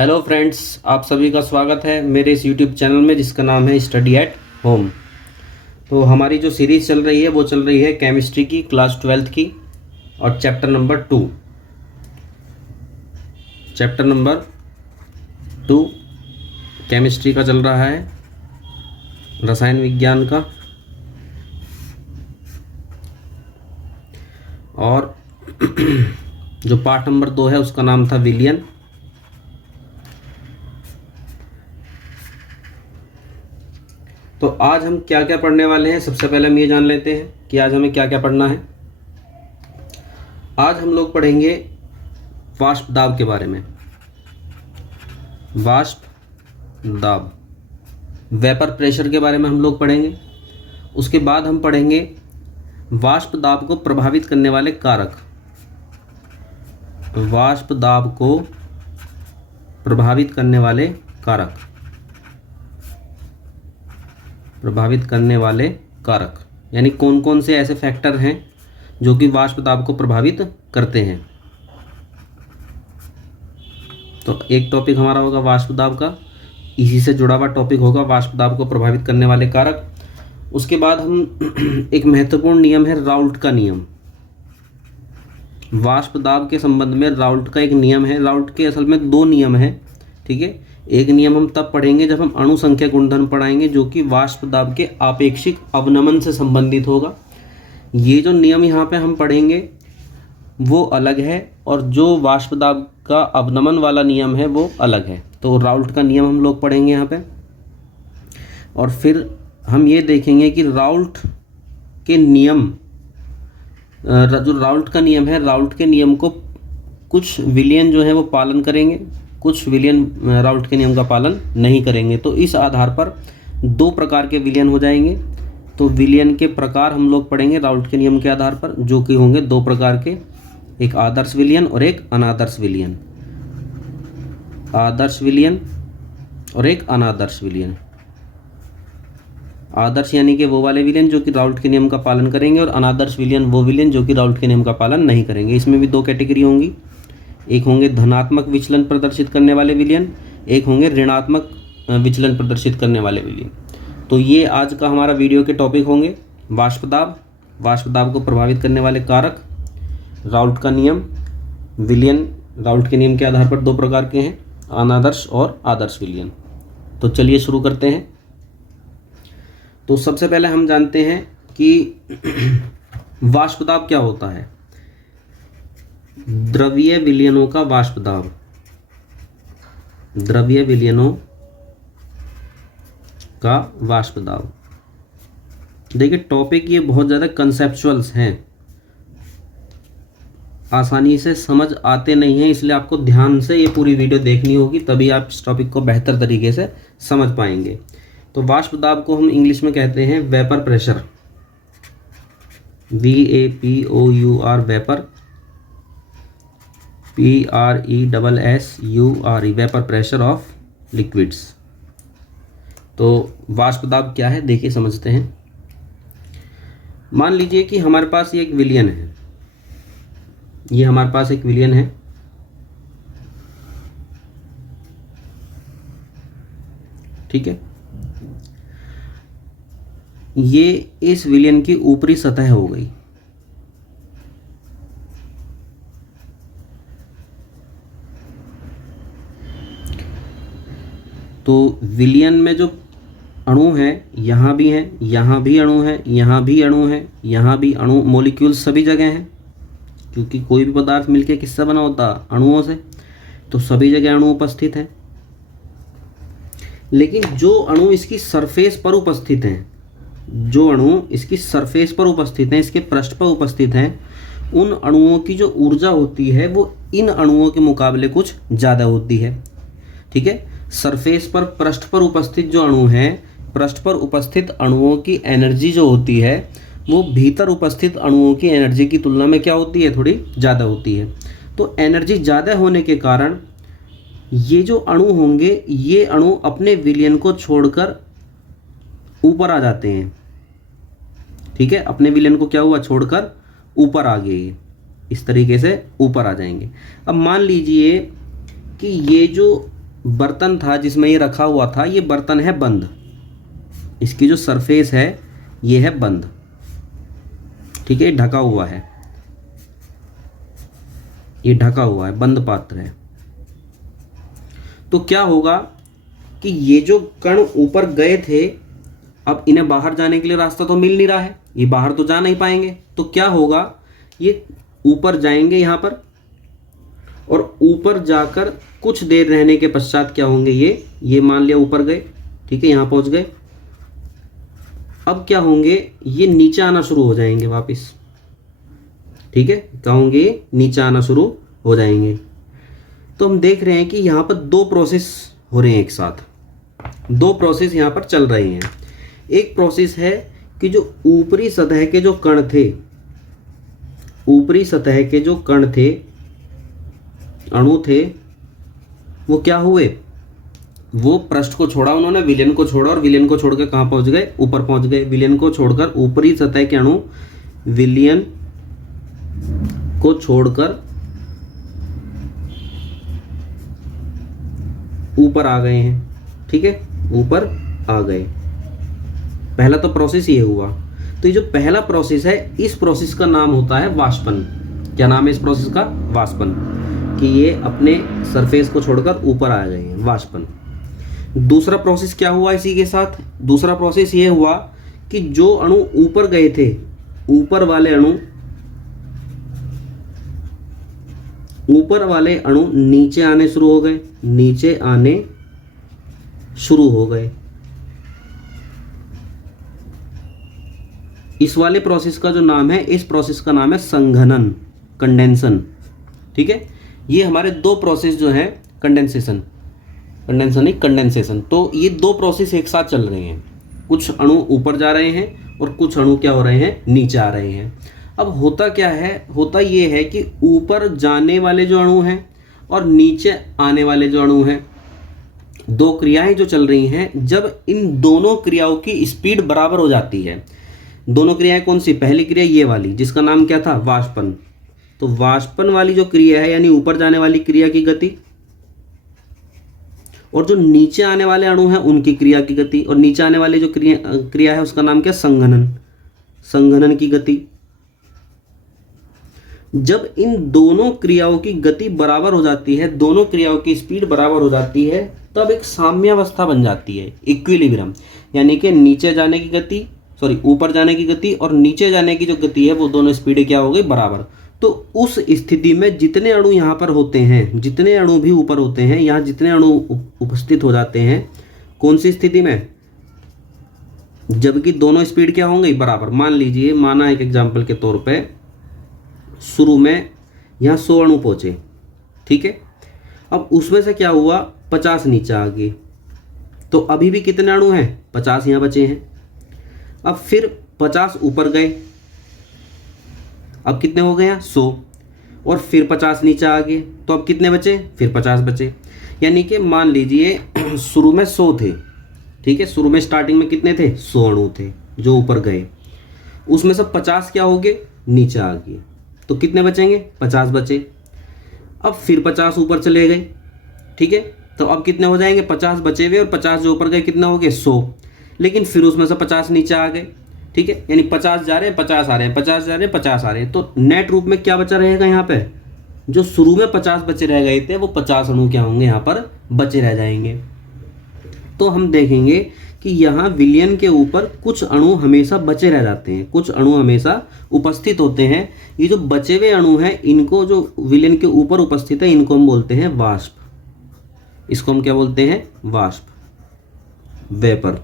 Hello friends, आप सभी का स्वागत है मेरे इस यूट्यूब चैनल में जिसका नाम है स्टडी एट होम। तो हमारी जो सीरीज़ चल रही है वो चल रही है केमिस्ट्री की, क्लास 12th की, और चैप्टर नंबर 2 केमिस्ट्री का चल रहा है, रसायन विज्ञान का। और जो पार्ट नंबर 2 है उसका नाम था विलियन। तो आज हम क्या क्या पढ़ने वाले हैं, सबसे पहले हम ये जान लेते हैं कि आज हमें क्या क्या पढ़ना है। आज हम लोग पढ़ेंगे वाष्प दाब के बारे में। वाष्प दाब, वेपर प्रेशर के बारे में हम लोग पढ़ेंगे। उसके बाद हम पढ़ेंगे वाष्प दाब को प्रभावित करने वाले कारक। वाष्प दाब को प्रभावित करने वाले कारक, प्रभावित करने वाले कारक यानी कौन कौन से ऐसे फैक्टर हैं जो कि वाष्प दाब को प्रभावित करते हैं। तो एक टॉपिक हमारा होगा वाष्प दाब का, इसी से जुड़ा हुआ टॉपिक होगा वाष्प दाब को प्रभावित करने वाले कारक। उसके बाद हम एक महत्वपूर्ण नियम है राउल्ट का नियम। वाष्प दाब के संबंध में राउल्ट का एक नियम है। राउल्ट के असल में 2 नियम हैं, ठीक है। एक नियम हम तब पढ़ेंगे जब हम अणु संख्या गुणधर्म पढ़ाएंगे, जो कि वाष्प दाब के आपेक्षिक अवनमन से संबंधित होगा। ये जो नियम यहाँ पे हम पढ़ेंगे वो अलग है, और जो वाष्प दाब का अवनमन वाला नियम है वो अलग है। तो राउल्ट का नियम हम लोग पढ़ेंगे यहाँ पे, और फिर हम ये देखेंगे कि राउल्ट के नियम, जो राउल्ट का नियम है, राउल्ट के नियम को कुछ विलियन जो है वो पालन करेंगे, कुछ विलियन राउल्ट के नियम का पालन नहीं करेंगे। तो इस आधार पर 2 प्रकार के विलियन हो जाएंगे। तो विलियन के प्रकार हम लोग पढ़ेंगे राउल्ट के नियम के आधार पर, जो कि होंगे 2 प्रकार के, एक आदर्श विलियन और एक अनादर्श विलियन। आदर्श विलियन और एक अनादर्श विलियन। आदर्श यानी कि वो वाले विलियन जो कि राउल्ट के नियम का पालन करेंगे, और अनादर्श विलियन वो विलियन जो कि राउल्ट के नियम का पालन नहीं करेंगे। इसमें भी 2 कैटेगरी होंगी, एक होंगे धनात्मक विचलन प्रदर्शित करने वाले विलियन, एक होंगे ऋणात्मक विचलन प्रदर्शित करने वाले विलियन। तो ये आज का हमारा वीडियो के टॉपिक होंगे। वाष्प दाब, वाष्प दाब को प्रभावित करने वाले कारक, राउल्ट का नियम, विलियन राउल्ट के नियम के आधार पर 2 प्रकार के हैं, अनादर्श और आदर्श विलियन। तो चलिए शुरू करते हैं। तो सबसे पहले हम जानते हैं कि वाष्प दाब क्या होता है। द्रवीय विलयनों का वाष्प दाब, द्रवीय विलयनों का वाष्प दाब। देखिए टॉपिक ये बहुत ज़्यादा कंसेप्चुअल्स हैं, आसानी से समझ आते नहीं हैं, इसलिए आपको ध्यान से ये पूरी वीडियो देखनी होगी, तभी आप इस टॉपिक को बेहतर तरीके से समझ पाएंगे। तो वाष्प दाब को हम इंग्लिश में कहते हैं vapour pressure, VAPOUR, vapour, PRESSURE, vapour pressure of liquids. तो वाष्प दाब क्या है देखिए समझते हैं। मान लीजिए कि हमारे पास ये एक विलियन है, ये हमारे पास एक विलियन है, ठीक है। ये इस विलियन की ऊपरी सतह हो गई, तो विलियन में जो अणु है, यहाँ भी है, यहाँ भी अणु है, यहाँ भी अणु है, यहाँ भी अणु, मॉलिक्यूल्स सभी जगह हैं, क्योंकि कोई भी पदार्थ मिलके किससे बना होता, अणुओं से। तो सभी जगह अणु उपस्थित हैं। लेकिन जो अणु इसकी सरफेस पर उपस्थित हैं, जो अणु इसकी सरफेस पर उपस्थित हैं, इसके पृष्ठ पर उपस्थित हैं, उन अणुओं की जो ऊर्जा होती है वो इन अणुओं के मुकाबले कुछ ज़्यादा होती है, ठीक है। सरफेस पर, पृष्ठ पर उपस्थित जो अणु हैं, पृष्ठ पर उपस्थित अणुओं की एनर्जी जो होती है वो भीतर उपस्थित अणुओं की एनर्जी की तुलना में क्या होती है, थोड़ी ज़्यादा होती है। तो एनर्जी ज़्यादा होने के कारण ये जो अणु होंगे, ये अणु अपने विलयन को छोड़कर ऊपर आ जाते हैं, ठीक है। अपने विलयन को क्या हुआ, छोड़कर ऊपर आ गए, इस तरीके से ऊपर आ जाएंगे। अब मान लीजिए कि ये जो बर्तन था जिसमें ये रखा हुआ था, ये बर्तन है बंद, इसकी जो सरफेस है ये है बंद, ठीक है, ढका हुआ है, ये ढका हुआ है, बंद पात्र है। तो क्या होगा कि ये जो कण ऊपर गए थे, अब इन्हें बाहर जाने के लिए रास्ता तो मिल नहीं रहा है, ये बाहर तो जा नहीं पाएंगे, तो क्या होगा, ये ऊपर जाएंगे यहाँ पर, और ऊपर जाकर कुछ देर रहने के पश्चात क्या होंगे, ये मान लिया ऊपर गए, ठीक है, यहाँ पहुँच गए। अब क्या होंगे, ये नीचे आना शुरू हो जाएंगे वापस, ठीक है, क्या होंगे, नीचे आना शुरू हो जाएंगे। तो हम देख रहे हैं कि यहाँ पर दो प्रोसेस हो रहे हैं एक साथ, दो प्रोसेस यहाँ पर चल रहे हैं। एक प्रोसेस है कि जो ऊपरी सतह के जो कण थे, ऊपरी सतह के जो कण थे, अणु थे, वो क्या हुए, वो पृष्ठ को छोड़ा उन्होंने, विलयन को छोड़ा, और विलयन को छोड़कर कहाँ पहुँच गए, ऊपर पहुँच गए। विलयन को छोड़कर ऊपरी सतह के अणु विलयन को छोड़कर ऊपर आ गए हैं, ठीक है, ऊपर आ गए। पहला तो प्रोसेस ये हुआ। तो ये जो पहला प्रोसेस है, इस प्रोसेस का नाम होता है वाष्पन। क्या नाम है इस प्रोसेस का, वाष्पन, कि ये अपने सरफेस को छोड़कर ऊपर आ गए हैं, वाष्पन। दूसरा प्रोसेस क्या हुआ इसी के साथ, दूसरा प्रोसेस ये हुआ कि जो अणु ऊपर गए थे, ऊपर वाले अणु नीचे आने शुरू हो गए, नीचे आने शुरू हो गए। इस वाले प्रोसेस का जो नाम है, इस प्रोसेस का नाम है संघनन, कंडेंसन, ठीक है। ये हमारे दो प्रोसेस जो है, कंडेंसेशन नहीं, कंडेंसेशन। तो ये दो प्रोसेस एक साथ चल रहे हैं, कुछ अणु ऊपर जा रहे हैं और कुछ अणु क्या हो रहे हैं, नीचे आ रहे हैं। अब होता क्या है, होता ये है कि ऊपर जाने वाले जो अणु हैं और नीचे आने वाले जो अणु हैं, दो क्रियाएं जो चल रही हैं, जब इन दोनों क्रियाओं की स्पीड बराबर हो जाती है, दोनों क्रियाएं कौन सी, पहली क्रिया ये वाली जिसका नाम क्या था, वाष्पन। तो वाष्पन वाली जो क्रिया है, यानी ऊपर जाने वाली क्रिया की गति, और जो नीचे आने वाले अणु हैं उनकी क्रिया की गति, और नीचे आने वाली जो क्रिया है उसका नाम क्या, संघनन, संघनन की गति। जब इन दोनों क्रियाओं की गति बराबर हो जाती है, दोनों क्रियाओं की स्पीड बराबर हो जाती है, तब एक साम्यावस्था बन जाती है, इक्विलिब्रियम। यानी कि नीचे जाने की गति, ऊपर जाने की गति और नीचे जाने की जो गति है, वो दोनों स्पीडें क्या हो गई, बराबर। तो उस स्थिति में जितने अणु यहाँ पर होते हैं, जितने अणु भी ऊपर होते हैं, यहाँ जितने अणु उपस्थित हो जाते हैं, कौन सी स्थिति में, जबकि दोनों स्पीड क्या होंगी, बराबर। मान लीजिए, माना एक एग्जाम्पल के तौर पे, शुरू में यहाँ 100 अणु पहुँचे, ठीक है। अब उसमें से क्या हुआ, 50 नीचे आ गए, तो अभी भी कितने अणु हैं, 50 यहाँ बचे हैं। अब फिर 50 ऊपर गए, अब कितने हो गए हैं, 100, और फिर 50 नीचे आ गए, तो अब कितने बचे, फिर 50 बचे। यानी कि मान लीजिए शुरू में 100 थे, ठीक है, शुरू में स्टार्टिंग में कितने थे, 100 अणु थे जो ऊपर गए, उसमें से 50 क्या हो गए, नीचे आ गए, तो कितने बचेंगे, 50 बचे। अब फिर 50 ऊपर चले गए, ठीक है, तो अब कितने हो जाएंगे, 50 बचे हुए, और 50 जो ऊपर गए कितने हो गए, 100। लेकिन फिर उसमें से 50 नीचे आ गए, ठीक है, यानी 50 जा रहे हैं, 50 आ रहे हैं, 50 जा रहे हैं, 50 आ रहे हैं। तो नेट रूप में क्या बचा रहेगा, यहाँ पे जो शुरू में 50 बचे रह गए थे, वो 50 अणु क्या होंगे, यहाँ पर बचे रह जाएंगे। तो हम देखेंगे कि यहाँ विलयन के ऊपर कुछ अणु हमेशा बचे रह जाते हैं, कुछ अणु हमेशा उपस्थित होते हैं। ये जो बचे हुए अणु हैं, इनको जो विलयन के ऊपर उपस्थित है, इनको हम बोलते हैं वाष्प। इसको हम क्या बोलते हैं, वाष्प, वेपर।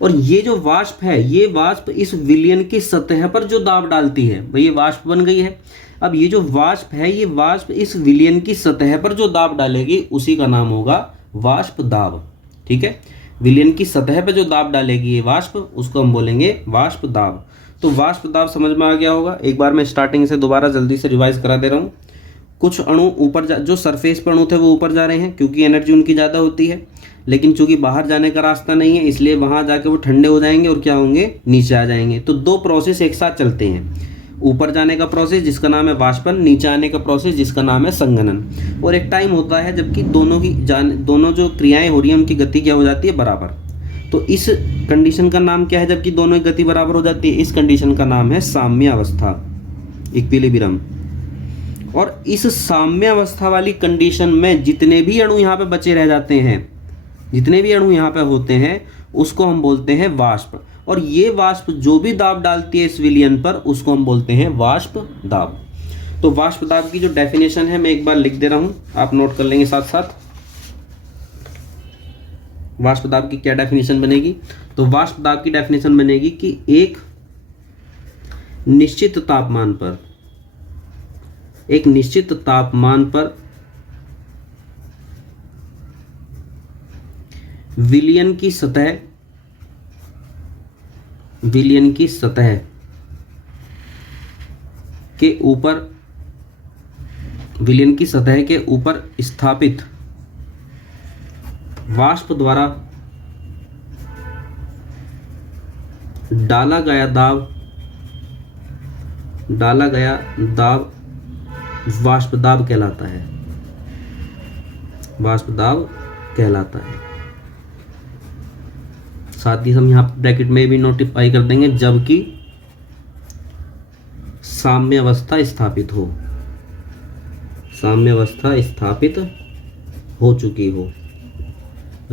और ये जो वाष्प है, ये वाष्प इस विलयन की सतह पर जो दाब डालती है, भाई ये वाष्प बन गई है। अब ये जो वाष्प है, ये वाष्प इस विलयन की सतह पर जो दाब डालेगी, उसी का नाम होगा वाष्प दाब, ठीक है। विलयन की सतह पर जो दाब डालेगी ये वाष्प, उसको हम बोलेंगे वाष्प दाब। तो वाष्प दाब समझ में आ गया होगा। एक बार मैं स्टार्टिंग से दोबारा जल्दी से रिवाइज करा दे रहा हूँ। कुछ अणु ऊपर जो सरफेस पर अणु थे वो ऊपर जा रहे हैं, क्योंकि एनर्जी उनकी ज़्यादा होती है, लेकिन चूंकि बाहर जाने का रास्ता नहीं है, इसलिए वहाँ जाके वो ठंडे हो जाएंगे और क्या होंगे, नीचे आ जाएंगे। तो दो प्रोसेस एक साथ चलते हैं। ऊपर जाने का प्रोसेस जिसका नाम है वाष्पन, नीचे आने का प्रोसेस जिसका नाम है संघनन। और एक टाइम होता है जबकि दोनों जो क्रियाएं हो रही हैं उनकी गति क्या हो जाती है, बराबर। तो इस कंडीशन का नाम क्या है जबकि दोनों की गति बराबर हो जाती है, इस कंडीशन का नाम है साम्य अवस्था, इक्विलिब्रियम। और इस साम्य अवस्था वाली कंडीशन में जितने भी अणु यहाँ पे बचे रह जाते हैं, जितने भी अणु यहाँ पे होते हैं उसको हम बोलते हैं वाष्प। और ये वाष्प जो भी दाब डालती है इस विलयन पर उसको हम बोलते हैं वाष्प दाब। तो वाष्प दाब की जो डेफिनेशन है मैं एक बार लिख दे रहा हूं, आप नोट कर लेंगे साथ साथ। वाष्प दाब की क्या डेफिनेशन बनेगी? तो वाष्प दाब की डेफिनेशन बनेगी कि एक निश्चित तापमान पर विलयन की सतह के ऊपर स्थापित वाष्प द्वारा डाला गया दाब वाष्प दाब कहलाता है, वाष्प दाब कहलाता है। साथ ही हम यहाँ ब्रैकेट में भी नोटिफाई कर देंगे जबकि साम्य अवस्था स्थापित हो चुकी हो।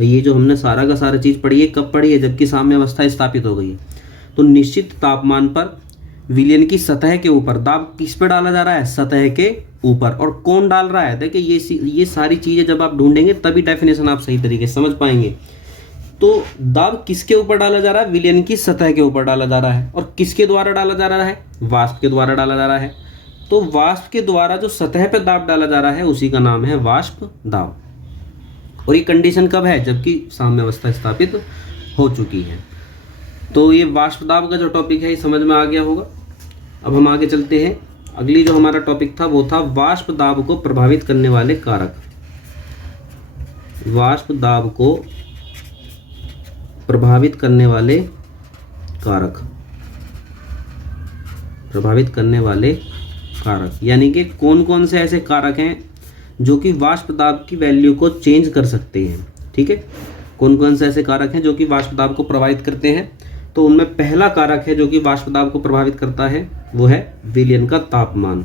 ये जो हमने सारा का सारा चीज पढ़ी है कब पढ़ी है? जबकि साम्य अवस्था स्थापित हो गई है। तो निश्चित तापमान पर विलयन की सतह के ऊपर दाब किस पे डाला जा रहा है? सतह के ऊपर। और कौन डाल रहा है? देखिए ये सारी चीजें जब आप ढूंढेंगे तभी डेफिनेशन आप सही तरीके से समझ पाएंगे। तो दाब किसके ऊपर डाला जा रहा है? विलयन की सतह के ऊपर डाला जा रहा है। और किसके द्वारा डाला जा रहा है? वाष्प के द्वारा डाला जा रहा है। तो वाष्प के द्वारा जो सतह पे दाब डाला जा रहा है उसी का नाम है वाष्प दाब। और ये कंडीशन कब है? जबकि साम्य अवस्था स्थापित हो चुकी है। तो ये वाष्प दाब का जो टॉपिक है ये समझ में आ गया होगा। अब हम आगे चलते हैं। अगली जो हमारा टॉपिक था वो था वाष्प दाब को प्रभावित करने वाले कारक। वाष्प दाब को प्रभावित करने वाले कारक यानी कि कौन कौन से ऐसे कारक हैं जो कि वाष्प दाब की वैल्यू को चेंज कर सकते हैं। ठीक है, कौन कौन से ऐसे कारक हैं जो कि वाष्प दाब को प्रभावित करते हैं? तो उनमें पहला कारक है जो कि वाष्प दाब को प्रभावित करता है वो है विलयन का तापमान।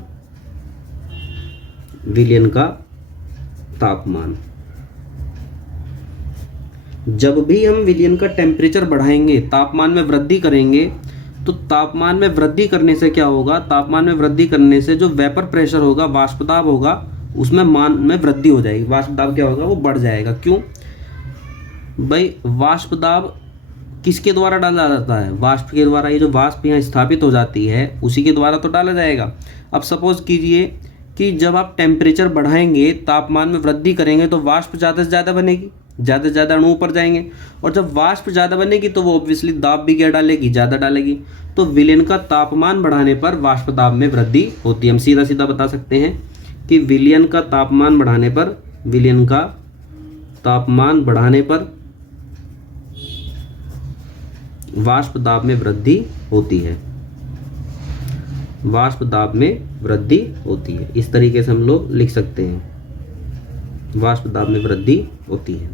जब भी हम विलयन का टेम्परेचर बढ़ाएंगे, तापमान में वृद्धि करेंगे, तो तापमान में वृद्धि करने से क्या होगा? तापमान में वृद्धि करने से जो वेपर प्रेशर होगा, वाष्प दाब होगा, उसमें मान में वृद्धि हो जाएगी। वाष्प दाब क्या होगा? वो बढ़ जाएगा। क्यों भाई? वाष्प दाब किसके द्वारा डाला जाता है? वाष्प के द्वारा। ये जो वाष्प यहाँ स्थापित हो जाती है उसी के द्वारा तो डाला जाएगा। अब सपोज कीजिए कि जब आप टेम्परेचर बढ़ाएंगे, तापमान में वृद्धि करेंगे तो वाष्प ज़्यादा से ज़्यादा बनेगी, ज़्यादा से ज़्यादा अणु ऊपर जाएंगे। और जब वाष्प ज़्यादा बनेगी तो वो ऑब्वियसली दाब भी क्या डालेगी? ज़्यादा डालेगी। तो विलयन का तापमान बढ़ाने पर वाष्प दाब में वृद्धि होती है। हम सीधा सीधा बता सकते हैं कि विलयन का तापमान बढ़ाने पर वाष्प दाब में वृद्धि होती है। इस तरीके से हम लोग लिख सकते हैं, वाष्प दाब में वृद्धि होती है।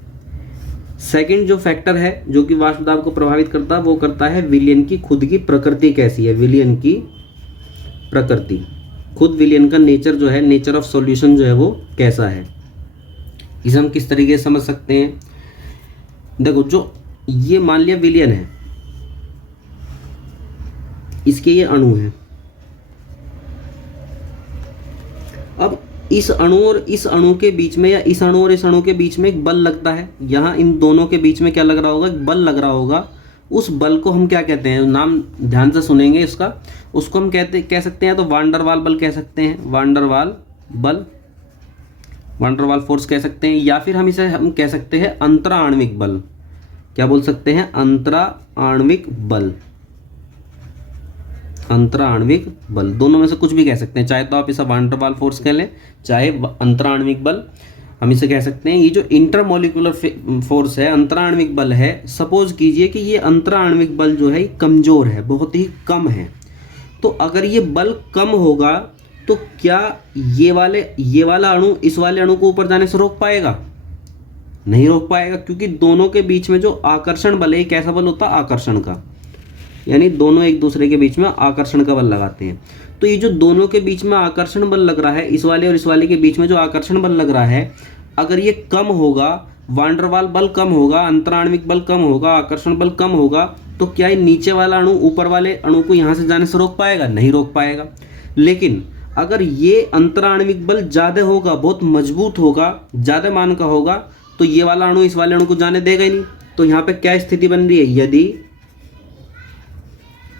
सेकंड जो फैक्टर है जो कि वाष्प दाब को प्रभावित करता है वो करता है विलयन की खुद की प्रकृति कैसी है। विलयन की प्रकृति, खुद विलयन का नेचर जो है, नेचर ऑफ सॉल्यूशन जो है वो कैसा है। इसे हम किस तरीके से समझ सकते हैं? देखो, जो ये मान लिया विलयन है, इसके ये अणु हैं। अब इस अणु और इस अणु के बीच में या इस अणु और इस अणु के बीच में एक बल लगता है। यहाँ इन दोनों के बीच में क्या लग रहा होगा? एक बल लग रहा होगा। उस बल को हम क्या कहते हैं? नाम ध्यान से सुनेंगे इसका। उसको हम कह सकते हैं तो वांडरवाल बल कह सकते हैं, वांडरवाल बल, वांडरवाल फोर्स कह सकते हैं। या फिर हम कह सकते हैं अंतरा आणविक बल। क्या बोल सकते हैं? अंतरा आणविक बल, अंतरा आणविक बल। दोनों में से कुछ भी कह सकते हैं, चाहे तो आप इसे वांडरवाल फोर्स कह लें, चाहे अंतरा आणविक बल हम इसे कह सकते हैं। ये जो इंटरमोलिकुलर फोर्स है, अंतरा आणविक बल है, सपोज कीजिए कि ये अंतरा आणविक बल जो है कमजोर है, बहुत ही कम है, तो अगर ये बल कम होगा तो क्या ये वाला अणु इस वाले अणु को ऊपर जाने से रोक पाएगा? नहीं रोक पाएगा, क्योंकि दोनों के बीच में जो आकर्षण बल है, कैसा बल होता है? आकर्षण का, यानी दोनों एक दूसरे के बीच में आकर्षण का बल लगाते हैं। तो ये जो दोनों के बीच में आकर्षण बल लग रहा है, इस वाले और इस वाले के बीच में जो आकर्षण बल लग रहा है, अगर ये कम होगा, वान डेर वाल बल कम होगा, अंतराण्विक बल कम होगा, आकर्षण बल कम होगा, तो क्या ये नीचे वाला अणु ऊपर वाले अणु को यहाँ से जाने से रोक पाएगा? नहीं रोक पाएगा। लेकिन अगर ये अंतराण्विक बल ज़्यादा होगा, बहुत मजबूत होगा, ज़्यादा मान का होगा, तो ये वाला अणु इस वाले अणु को जाने देगा ही नहीं। तो यहाँ पे क्या स्थिति बन रही है? यदि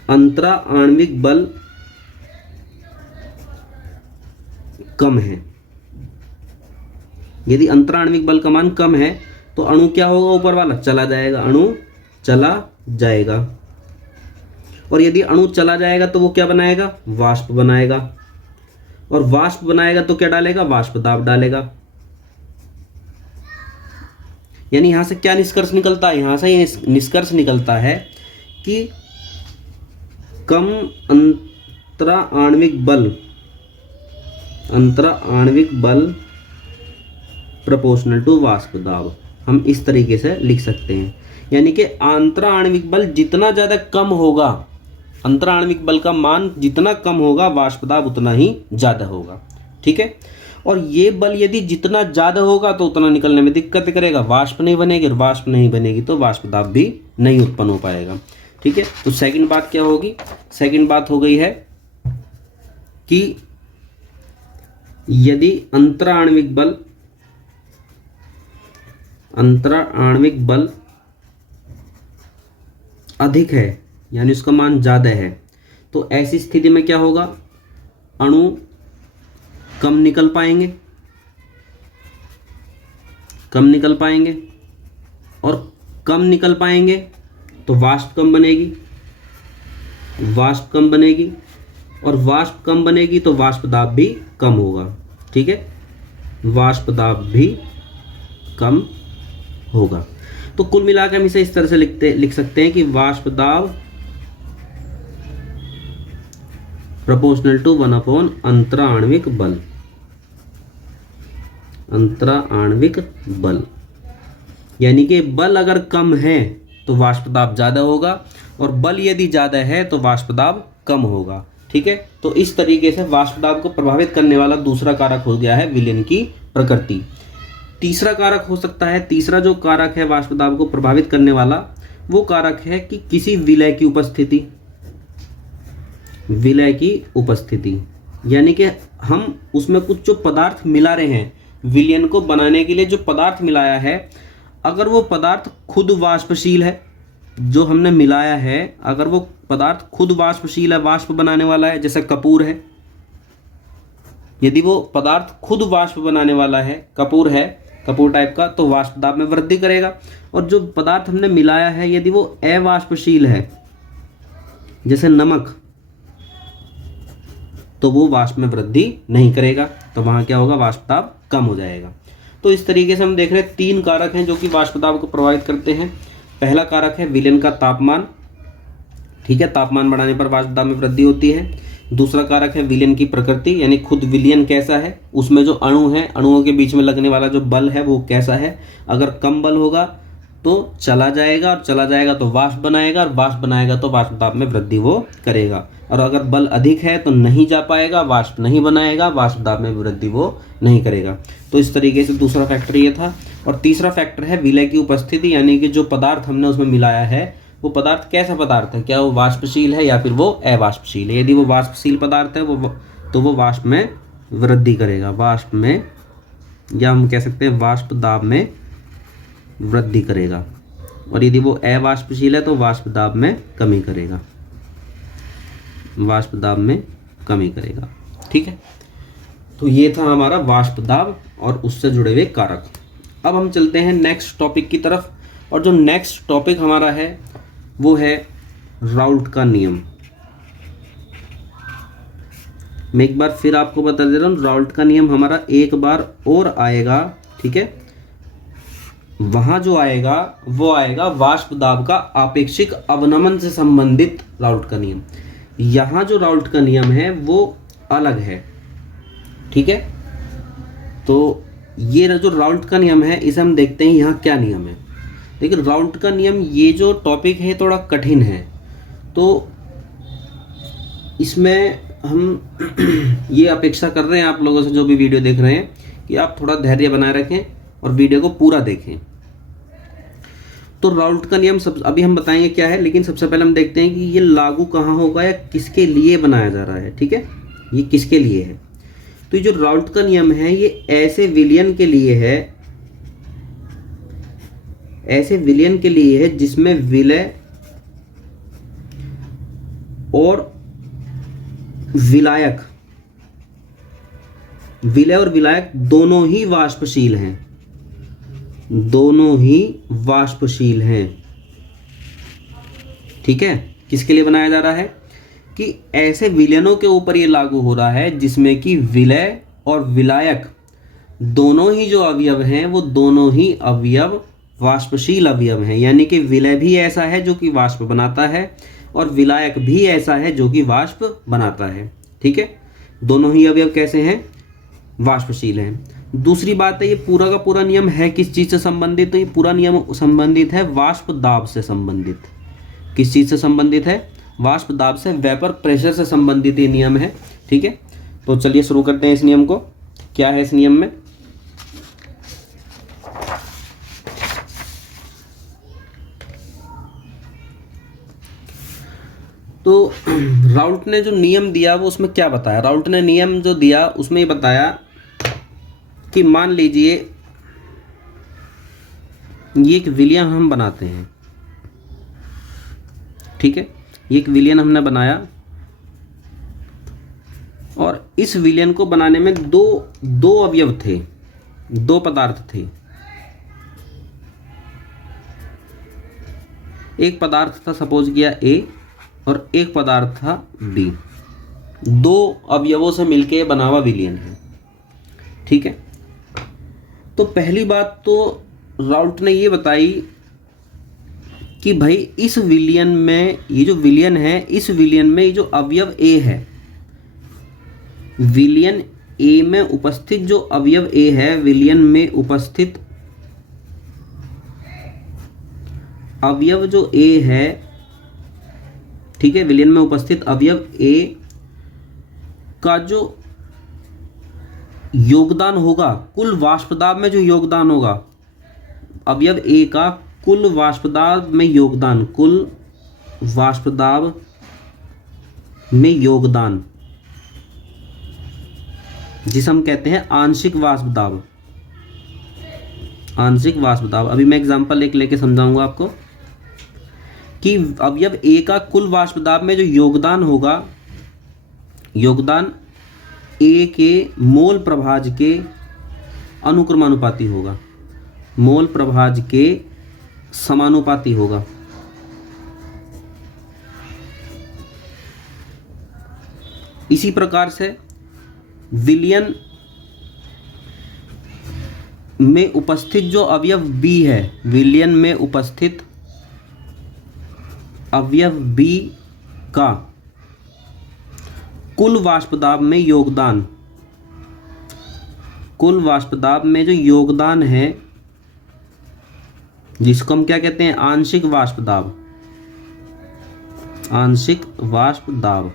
अंतराण्विक बल कम है, यदि अंतराण्विक बल का मान कम है तो अणु क्या होगा? ऊपर वाला चला जाएगा, अणु चला जाएगा। और यदि अणु चला जाएगा तो वो क्या बनाएगा? वाष्प बनाएगा। और वाष्प बनाएगा तो क्या डालेगा? वाष्प दाब डालेगा। यानी यहां से क्या निष्कर्ष निकलता है? यहां से ये निष्कर्ष निकलता है कि कम अंतराण्विक बल प्रोपोर्शनल टू वाष्प दाब, हम इस तरीके से लिख सकते हैं। यानी कि अंतराण्विक बल जितना ज़्यादा कम होगा, अंतराण्विक बल का मान जितना कम होगा, वाष्प दाब उतना ही ज़्यादा होगा। ठीक है। और ये बल यदि जितना ज़्यादा होगा तो उतना निकलने में दिक्कत करेगा, वाष्प नहीं बनेगी, और वाष्प नहीं बनेगी तो वाष्प दाब भी नहीं उत्पन्न हो पाएगा। ठीक है। तो सेकंड बात क्या होगी? सेकंड बात हो गई है कि यदि अंतराण्विक बल अधिक है, यानी उसका मान ज़्यादा है, तो ऐसी स्थिति में क्या होगा? अणु कम निकल पाएंगे, और कम निकल पाएंगे तो वाष्प कम बनेगी, और वाष्प कम बनेगी तो वाष्प दाब भी कम होगा। ठीक है, वाष्प दाब भी कम होगा। तो कुल मिलाकर हम इसे इस तरह से लिख सकते हैं कि वाष्प दाब प्रोपोर्शनल टू 1/, अंतराण्विक बल। यानी कि बल अगर कम है तो वाष्प दाब ज़्यादा होगा, और बल यदि ज़्यादा है तो वाष्प दाब कम होगा। ठीक है। तो इस तरीके से वाष्प दाब को प्रभावित करने वाला दूसरा कारक हो गया है विलयन की प्रकृति। तीसरा कारक हो सकता है, तीसरा जो कारक है वाष्प दाब को प्रभावित करने वाला, वो कारक है कि किसी विलय की उपस्थिति। यानी कि हम उसमें कुछ जो पदार्थ मिला रहे हैं, विलयन को बनाने के लिए जो पदार्थ मिलाया है, अगर वो पदार्थ खुद वाष्पशील है, जो हमने मिलाया है, अगर वो पदार्थ खुद वाष्पशील है, वाष्प बनाने वाला है, जैसे कपूर है, यदि वो पदार्थ खुद वाष्प बनाने वाला है, कपूर टाइप का, तो वाष्प दाब में वृद्धि करेगा। और जो पदार्थ हमने मिलाया है, यदि वो अवाष्पशील है, जैसे नमक, तो वो वाष्प में वृद्धि नहीं करेगा, तो वहां क्या होगा? वाष्प दाब कम हो जाएगा। तो इस तरीके से हम देख रहे हैं 3 कारक हैं जो कि वाष्प दाब को प्रभावित करते हैं। पहला कारक है विलयन का तापमान। ठीक है, तापमान बढ़ाने पर वाष्प दाब में वृद्धि होती है। दूसरा कारक है विलयन की प्रकृति, यानी खुद विलयन कैसा है, उसमें जो अणु है, अणुओं के बीच में लगने वाला जो बल है वो कैसा है। अगर कम बल होगा तो चला जाएगा, और चला जाएगा तो वाष्प बनाएगा, और वाष्प बनाएगा तो वाष्प दाब में वृद्धि वो करेगा। और अगर बल अधिक है तो नहीं जा पाएगा, वाष्प नहीं बनाएगा, वाष्प दाब में वृद्धि वो नहीं करेगा। तो इस तरीके से दूसरा फैक्टर ये था। और तीसरा फैक्टर है विलय की उपस्थिति, यानी कि जो पदार्थ हमने उसमें मिलाया है, वो पदार्थ कैसा पदार्थ है, क्या वो वाष्पशील है या फिर वो अवाष्पशील है। यदि वो वाष्पशील पदार्थ है तो वो वाष्प में वृद्धि करेगा, वाष्प में, या हम कह सकते हैं वाष्प दाब में वृद्धि करेगा। और यदि वो अवाष्पशील है तो वाष्प दाब में कमी करेगा, ठीक है। तो ये था हमारा वाष्प दाब और उससे जुड़े हुए कारक। अब हम चलते हैं नेक्स्ट टॉपिक की तरफ, और जो नेक्स्ट टॉपिक हमारा है वो है राउल्ट का नियम। मैं एक बार फिर आपको बता दे रहा हूँ, राउल्ट का नियम हमारा एक बार और आएगा, ठीक है। वहाँ जो आएगा वो आएगा वाष्प दाब का आपेक्षिक अवनमन से संबंधित राउल्ट का नियम। यहाँ जो राउल्ट का नियम है वो अलग है, ठीक है। तो ये जो राउल्ट का नियम है इसे हम देखते हैं यहाँ क्या नियम है। लेकिन राउल्ट का नियम, ये जो टॉपिक है थोड़ा कठिन है, तो इसमें हम ये अपेक्षा कर रहे हैं आप लोगों से, जो भी वीडियो देख रहे हैं, कि आप थोड़ा धैर्य बनाए रखें और वीडियो को पूरा देखें। तो राउल्ट का नियम अभी हम बताएंगे क्या है, लेकिन सबसे पहले हम देखते हैं कि ये लागू कहाँ होगा या किसके लिए बनाया जा रहा है, ठीक है। ये किसके लिए है? तो ये जो राउल्ट का नियम है ये ऐसे विलयन के लिए है, ऐसे विलयन के लिए है जिसमें विलय और विलायक, विलय और विलायक दोनों ही वाष्पशील हैं, दोनों ही वाष्पशील हैं, ठीक है। किसके लिए बनाया जा रहा है? कि ऐसे विलयनों के ऊपर ये लागू हो रहा है जिसमें कि विलय और विलायक दोनों ही जो अवयव हैं वो दोनों ही अवयव वाष्पशील अवयव हैं। यानी कि विलय भी ऐसा है जो कि वाष्प बनाता है और विलायक भी ऐसा है जो कि वाष्प बनाता है, ठीक है। दोनों ही अवयव कैसे हैं? वाष्पशील हैं। दूसरी बात है, ये पूरा का पूरा नियम है किस चीज़ से संबंधित? तो ये पूरा नियम संबंधित है वाष्प दाब से संबंधित। किस चीज़ से संबंधित है? वाष्प दाब से, वेपर प्रेशर से संबंधित ये नियम है, ठीक है। तो चलिए शुरू करते हैं इस नियम को। क्या है इस नियम में? तो राउल्ट ने जो नियम दिया वो उसमें क्या बताया? राउल्ट ने नियम जो दिया उसमें ये बताया कि मान लीजिए ये एक विलयन हम बनाते हैं, ठीक है। ये एक विलयन हमने बनाया और इस विलयन को बनाने में दो अवयव थे, दो पदार्थ थे। एक पदार्थ था सपोज किया A और एक पदार्थ था B। दो अवयवों से मिलके बना हुआ विलयन है, ठीक है। तो पहली बात तो राउल्ट ने ये बताई कि भाई इस विलयन में, ये जो विलयन है इस विलयन में ये जो अवयव A है, विलयन A में उपस्थित जो अवयव A है, विलयन में उपस्थित अवयव जो A है, ठीक है, विलयन में उपस्थित अवयव A का जो योगदान होगा, कुल वाष्पदाब में जो योगदान होगा, अवयव A का कुल वाष्पदाब में योगदान, कुल वाष्पदाब में योगदान, जिसे हम कहते हैं आंशिक वाष्पदाब। आंशिक वाष्पदाब, अभी मैं एग्जांपल एक लेके समझाऊंगा आपको कि अवयव A का कुल वाष्पदाब में जो योगदान होगा, योगदान A के मोल प्रभाज के अनुक्रमानुपाती होगा, मोल प्रभाज के समानुपाती होगा। इसी प्रकार से विलयन में उपस्थित जो अवयव B है, विलयन में उपस्थित अवयव B का कुल वाष्पदाब में योगदान, कुल वाष्पदाब में जो योगदान है जिसको हम क्या कहते हैं? आंशिक वाष्पदाब, आंशिक वाष्पदाब।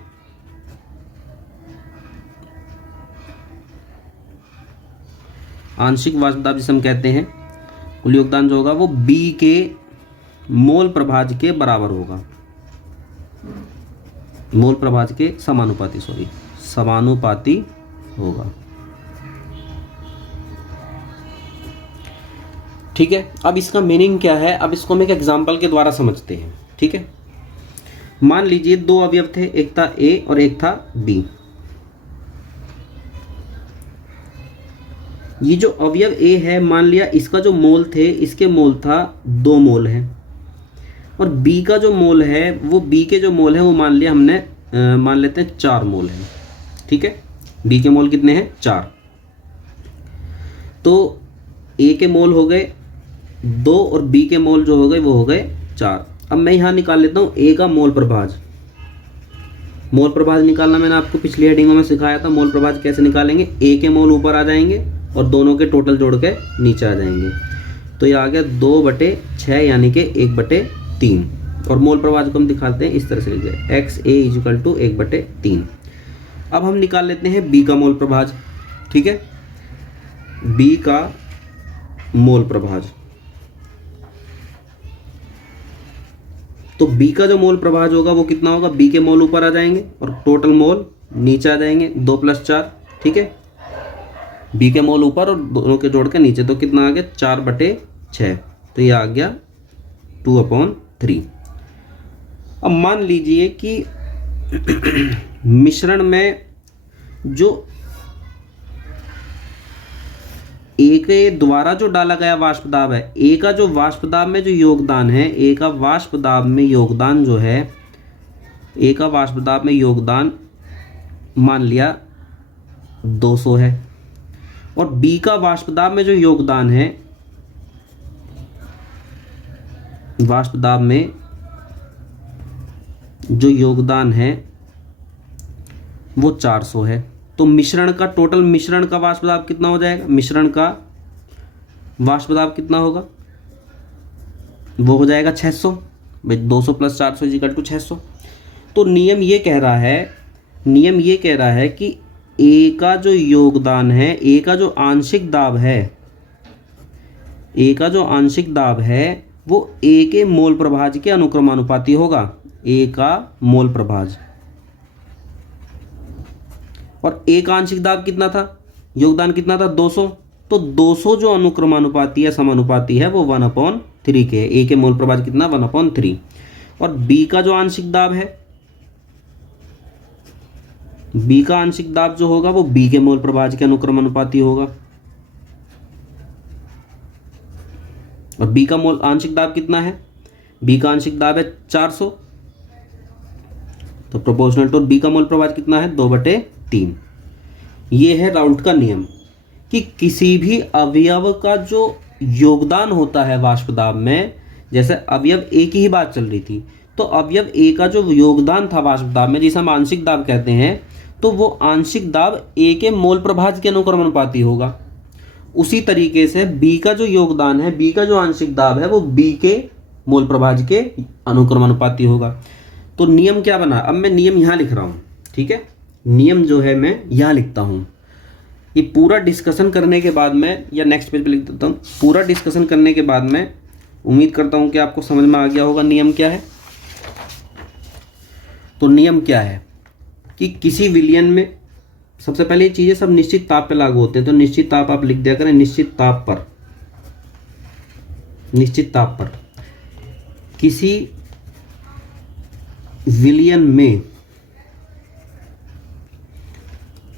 आंशिक वाष्पदाब जिसे हम कहते हैं, कुल योगदान जो होगा वो B के मोल प्रभाज के बराबर होगा, मोल प्रभाज के समानुपाती, समानुपाती होगा, ठीक है। अब इसका मीनिंग क्या है? अब इसको हम एक एग्जांपल के द्वारा समझते हैं, ठीक है। मान लीजिए दो अवयव थे, एक था A और एक था B। ये जो अवयव A है, मान लिया इसका जो मोल थे, इसके मोल था 2 मोल है, और B का जो मोल है, वो B के जो मोल है वो मान लिया हमने, मान लेते हैं 4 मोल है, ठीक है। B के मोल कितने हैं? 4। तो A के मोल हो गए 2 और B के मोल जो हो गए वो हो गए 4। अब मैं यहाँ निकाल लेता हूँ A का मोल प्रभाज। मोल प्रभाज निकालना मैंने आपको पिछली हेडिंगों में सिखाया था। मोल प्रभाज कैसे निकालेंगे, ए के मोल ऊपर आ जाएंगे और दोनों के टोटल जोड़ के नीचे आ जाएंगे। तो ये आ गया 2/6 यानी कि 1/3। और मोल प्रभाज को हम दिखाते हैं इस तरह से, लिखते हैं XA = 1/3। अब हम निकाल लेते हैं बी का मोल प्रभाज। ठीक है, बी का मोल प्रभाज। तो बी का जो मोल प्रभाज होगा वो कितना होगा, बी के मोल ऊपर आ जाएंगे और टोटल मोल नीचे आ जाएंगे, 2 + 4। ठीक है, बी के मोल ऊपर और दोनों के जोड़ के नीचे, तो कितना आ गया 4/6। तो ये आ गया 2/3। अब मान लीजिए कि मिश्रण में जो ए के द्वारा जो डाला गया वाष्प दाब है, ए का जो वाष्प दाब में जो योगदान है, ए का वाष्प दाब में योगदान जो है, ए का वाष्प दाब में योगदान मान लिया 200 है, और बी का वाष्प दाब में जो योगदान है, वाष्प दाब में जो योगदान है वो 400 है। तो मिश्रण का टोटल, मिश्रण का वाष्प दाब कितना हो जाएगा, मिश्रण का वाष्प दाब कितना होगा, वो हो जाएगा 600। भाई 200 + 400 = 600। तो नियम ये कह रहा है कि ए का जो योगदान है, ए का जो आंशिक दाब है, ए का जो आंशिक दाब है वो ए के मोल प्रभाज के अनुक्रमानुपाती होगा। ए का मोल प्रभाज, और ए का आंशिक दाब कितना था, योगदान कितना था 200। तो 200 जो अनुक्रमानुपाती है, समानुपाती है, वो 1/3 के। ए के मोल प्रभाज कितना, 1/3। और बी का जो आंशिक दाब है, बी का आंशिक दाब जो होगा वो बी के मोल प्रभाज के अनुक्रमानुपाती होगा। और बी का मोल आंशिक दाब कितना है, बी का आंशिक दाब है 400। तो प्रोपोर्शनल टू बी का मोल प्रभाज कितना है, 2/3। ये है राउल्ट का नियम कि किसी भी अवयव का जो योगदान होता है वाष्प दाब में, जैसे अवयव ए की ही बात चल रही थी, तो अवयव ए का जो योगदान था वाष्प दाब में, जिसे हम आंशिक दाब कहते हैं, तो वो आंशिक दाब ए के मोल प्रभाज के अनुक्रमानुपाती होगा। उसी तरीके से बी का जो योगदान है, बी का जो आंशिक दाब है, वो बी के मोल प्रभाज के अनुक्रमानुपाती होगा। तो नियम क्या बना, अब मैं नियम यहाँ लिख रहा हूँ। ठीक है, नियम जो है मैं यहाँ लिखता हूँ। ये पूरा डिस्कशन करने के बाद में, या नेक्स्ट पेज पे लिख देता हूँ, पूरा डिस्कशन करने के बाद में उम्मीद करता हूँ कि आपको समझ में आ गया होगा नियम क्या है। तो नियम क्या है कि किसी विलयन में, सबसे पहले ये चीज़ें सब निश्चित ताप पे लागू होते हैं, तो निश्चित ताप आप लिख दिया करें, निश्चित ताप पर, निश्चित ताप पर किसी विलयन में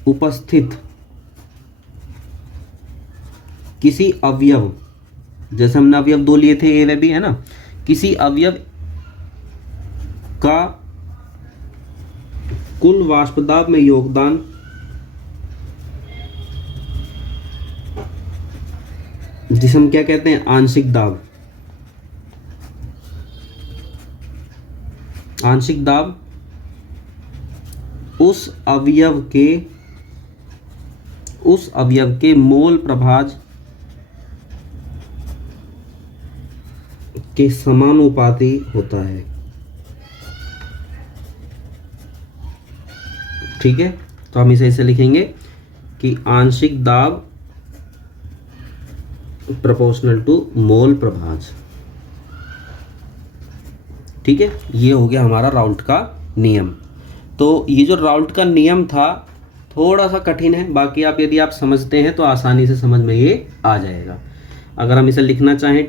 उपस्थित किसी अवयव, जैसे हमने अवयव 2 लिए थे, ए व बी, है ना, किसी अवयव का कुल वाष्प दाब में योगदान जिसे हम क्या कहते हैं, आंशिक दाब, आंशिक दाब उस अवयव के मोल प्रभाज के समानुपाती होता है। ठीक है, तो हम इसे ऐसे लिखेंगे कि आंशिक दाब प्रोपोर्शनल टू मोल प्रभाज। ठीक है, ये हो गया हमारा राउल्ट का नियम। तो ये जो राउल्ट का नियम था थोड़ा सा कठिन है, बाकी आप यदि आप समझते हैं तो आसानी से समझ में ये आ जाएगा। अगर हम इसे लिखना चाहें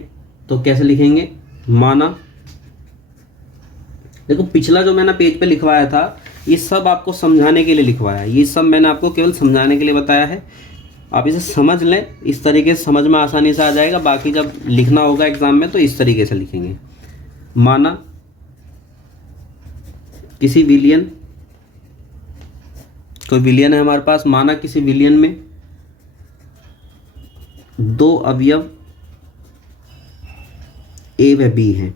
तो कैसे लिखेंगे, माना, देखो पिछला जो मैंने पेज पे लिखवाया था ये सब आपको समझाने के लिए लिखवाया है, ये सब मैंने आपको केवल समझाने के लिए बताया है। आप इसे समझ लें, इस तरीके से समझ में आसानी से आ जाएगा। बाकी जब लिखना होगा एग्जाम में तो इस तरीके से लिखेंगे। माना किसी विलयन, कोई विलयन है हमारे पास, माना किसी विलयन में 2 अवयव ए व बी हैं।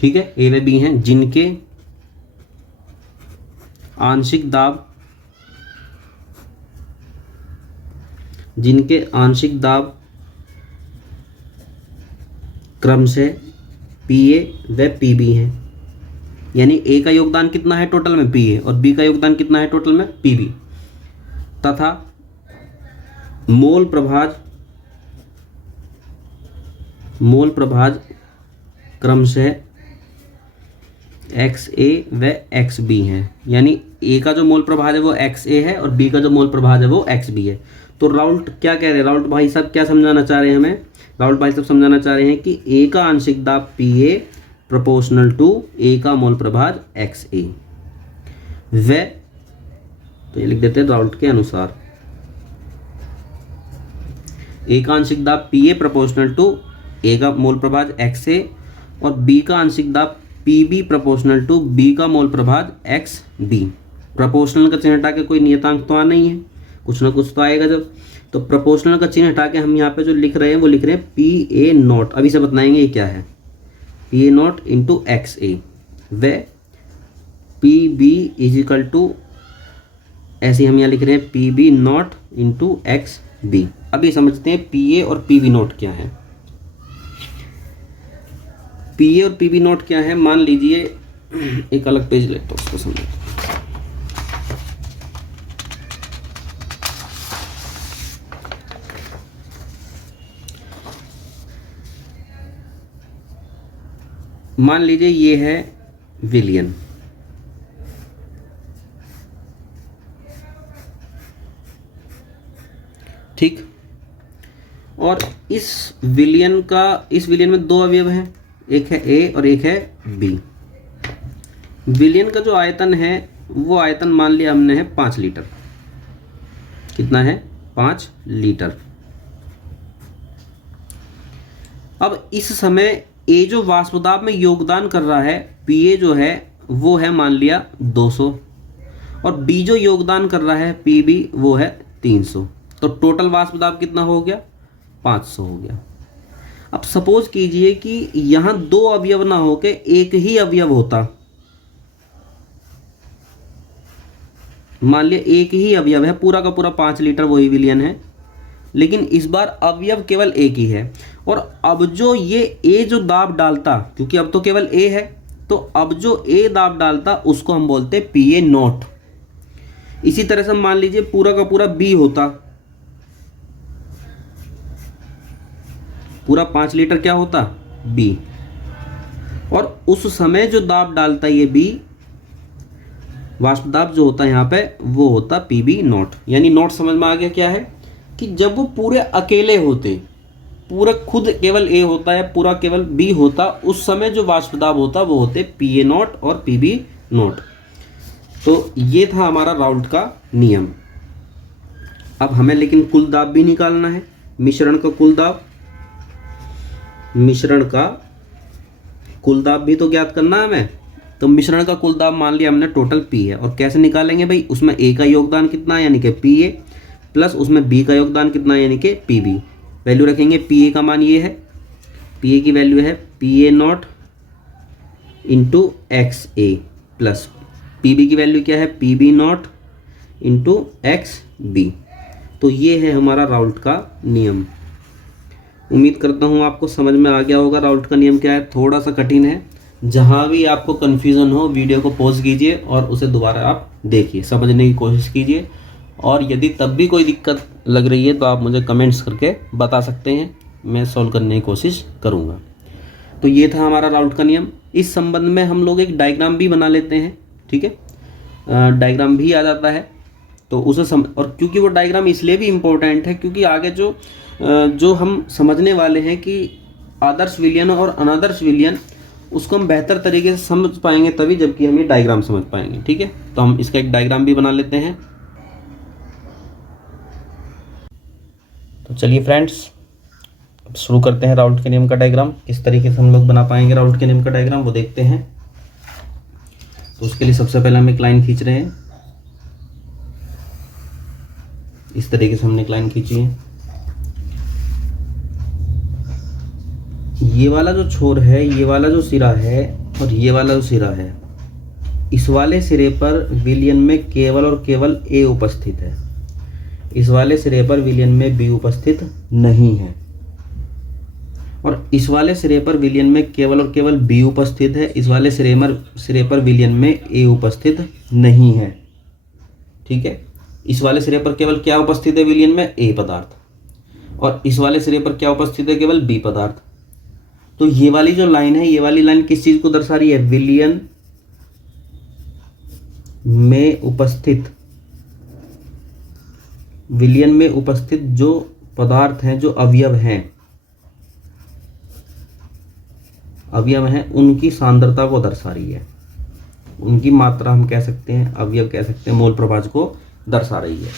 ठीक है, ए व बी हैं, जिनके आंशिक दाब, जिनके आंशिक दाब क्रमशः पीए व पीबी हैं, यानी ए का योगदान कितना है टोटल में पीए और बी का योगदान कितना है टोटल में पीबी, तथा मोल प्रभाज क्रमशः एक्स ए व एक्स बी हैं, यानी ए का जो मोल प्रभाज है वो एक्स ए है और बी का जो मोल प्रभाज है वो एक्स बी है। तो राउल्ट क्या कह रहे हैं, राउल्ट भाई साहब क्या समझाना चाह रहे हैं हमें, राउल्ट भाई साहब समझाना चाह रहे हैं कि ए का आंशिक दाब पी ए प्रोपोर्शनल टू ए का मोल प्रभाज एक्स ए व, तो ये लिख देते हैं राउल्ट के अनुसार ए का आंशिक दाब पी ए प्रोपोर्शनल टू ए का मोल प्रभाज एक्स ए और बी का आंशिक दाब P B proportional to B का मोल प्रभाज एक्स बी। प्रोपोर्शनल का चिन्ह हटा के कोई नियतांक तो आ नहीं है, कुछ ना कुछ तो आएगा जब, तो प्रोपोर्शनल का चिन्ह हटा के हम यहाँ पे जो लिख रहे हैं वो लिख रहे हैं पी ए नॉट, अभी से बताएंगे ये क्या है, P A not into X A व P B is equal to, ऐसे हम यहाँ लिख रहे हैं P B not into X B. अभी समझते हैं पी ए और पी बी नॉट क्या है। पी ए और पी बी नॉट क्या है, मान लीजिए एक अलग पेज लेता हूँ उसको समझ, मान लीजिए ये है विलियन, ठीक, और इस विलियन में दो अवयव हैं, एक है ए और एक है बी। विलियन का जो आयतन है वो आयतन मान लिया हमने है 5 लीटर, कितना है 5 लीटर। अब इस समय ए जो वाष्पदाब में योगदान कर रहा है पीए जो है वो है मान लिया 200 और बी जो योगदान कर रहा है पीबी वो है 300, तो टोटल वाष्पदाब कितना हो गया 500 हो गया। अब सपोज कीजिए कि यहां दो अवयव ना होके एक ही अवयव होता, मान लिया एक ही अवयव है, पूरा का पूरा 5 लीटर वही विलियन है, लेकिन इस बार अवयव केवल एक ही है और अब जो ये ए जो दाब डालता, क्योंकि अब तो केवल ए है, तो अब जो ए दाब डालता उसको हम बोलते हैं पी ए नॉट। इसी तरह से मान लीजिए पूरा का पूरा बी होता, पूरा 5 लीटर क्या होता बी, और उस समय जो दाब डालता ये बी, वाष्प दाब जो होता है यहाँ पे वो होता पी बी नॉट। यानी नॉट समझ में आ गया क्या है कि जब वो पूरे अकेले होते, पूरा खुद केवल ए होता है, पूरा केवल बी होता, उस समय जो वाष्प दाब होता वो होते पी ए नॉट और पी बी नॉट। तो ये था हमारा राउल्ट का नियम। अब हमें लेकिन कुल दाब भी निकालना है, मिश्रण का कुल दाब, मिश्रण का कुल दाब भी तो ज्ञात करना है हमें। तो मिश्रण का कुल दाब मान लिया हमने टोटल पी है, और कैसे निकालेंगे भाई, उसमें ए का योगदान कितना है यानी कि पी ए, प्लस उसमें बी का योगदान कितना है यानी कि पी बी। वैल्यू रखेंगे, पी ए का मान ये है, पी ए की वैल्यू है P A not into X A, plus P B की वैल्यू क्या है P B not into X B. तो ये है हमारा राउल्ट का नियम। उम्मीद करता हूँ आपको समझ में आ गया होगा राउल्ट का नियम क्या है। थोड़ा सा कठिन है, जहाँ भी आपको कन्फ्यूज़न हो वीडियो को पॉज कीजिए और उसे दोबारा आप देखिए, समझने की कोशिश कीजिए, और यदि तब भी कोई दिक्कत लग रही है तो आप मुझे कमेंट्स करके बता सकते हैं, मैं सॉल्व करने की कोशिश करूँगा। तो ये था हमारा राउल्ट का नियम। इस संबंध में हम लोग एक डायग्राम भी बना लेते हैं, ठीक है, डायग्राम भी आ जाता है तो उसे और क्योंकि वो डायग्राम इसलिए भी इम्पोर्टेंट है क्योंकि आगे जो हम समझने वाले हैं कि आदर्श विलयन और अनादर्श विलयन, उसको हम बेहतर तरीके से समझ पाएंगे तभी जबकि हम ये डायग्राम समझ पाएंगे, ठीक है। तो हम इसका एक डायग्राम भी बना लेते हैं। तो चलिए फ्रेंड्स, अब शुरू करते हैं राउल्ट के नियम का डायग्राम। किस तरीके से हम लोग बना पाएंगे राउल्ट के नियम का डायग्राम वो देखते हैं। तो उसके लिए सबसे पहले हम एक लाइन खींच रहे हैं, इस तरीके से हमने एक लाइन खींची है। ये वाला जो छोर है, ये वाला जो सिरा है और ये वाला जो सिरा है, इस वाले सिरे पर विलयन में केवल और केवल ए उपस्थित है, इस वाले सिरे पर विलयन में बी उपस्थित नहीं है, और इस वाले सिरे पर विलयन में केवल और केवल बी उपस्थित है, इस वाले सिरे पर विलयन में ए उपस्थित नहीं है। ठीक है, इस वाले सिरे पर केवल क्या उपस्थित है विलयन में, ए पदार्थ, और इस वाले सिरे पर क्या उपस्थित है, केवल बी पदार्थ। तो ये वाली जो लाइन है, ये वाली लाइन किस चीज को दर्शा रही है, विलयन में उपस्थित जो पदार्थ हैं, जो अवयव हैं, उनकी सांद्रता को दर्शा रही है, उनकी मात्रा हम कह सकते हैं, अवयव कह सकते हैं, मोल प्रभाज को दर्शा रही है।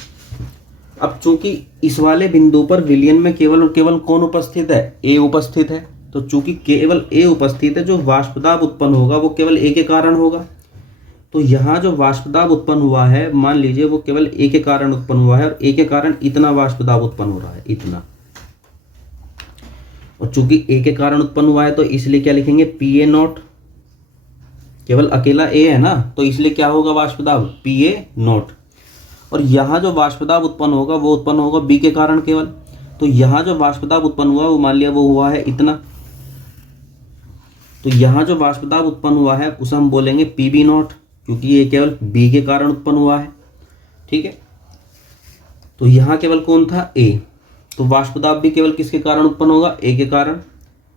अब चूंकि इस वाले बिंदु पर विलयन में केवल और केवल कौन उपस्थित है, ए उपस्थित है, तो चूंकि केवल ए उपस्थित है, जो वाष्प दाब उत्पन्न होगा वो केवल ए के कारण होगा। तो यहाँ जो वाष्प दाब उत्पन्न हुआ है, मान लीजिए वो केवल ए के कारण उत्पन्न हुआ है, और ए के कारण इतना वाष्प दाब उत्पन्न हो रहा है, इतना। और चूंकि ए के कारण उत्पन्न हुआ है तो इसलिए क्या लिखेंगे, पी ए नॉट, केवल अकेला ए है ना, तो इसलिए क्या होगा वाष्प दाब, पी ए नॉट। और यहाँ जो वाष्प दाब उत्पन्न होगा वो उत्पन्न होगा बी के कारण केवल। तो यहाँ जो वाष्प दाब उत्पन्न हुआ वो मान लिया वो हुआ है इतना, तो यहाँ जो वाष्प दाब उत्पन्न हुआ है उसे हम बोलेंगे पी बी नॉट, क्योंकि ये केवल बी के कारण उत्पन्न हुआ है। ठीक है, तो यहाँ केवल कौन था, ए, तो वाष्प दाब भी केवल किसके कारण उत्पन्न होगा, ए के कारण,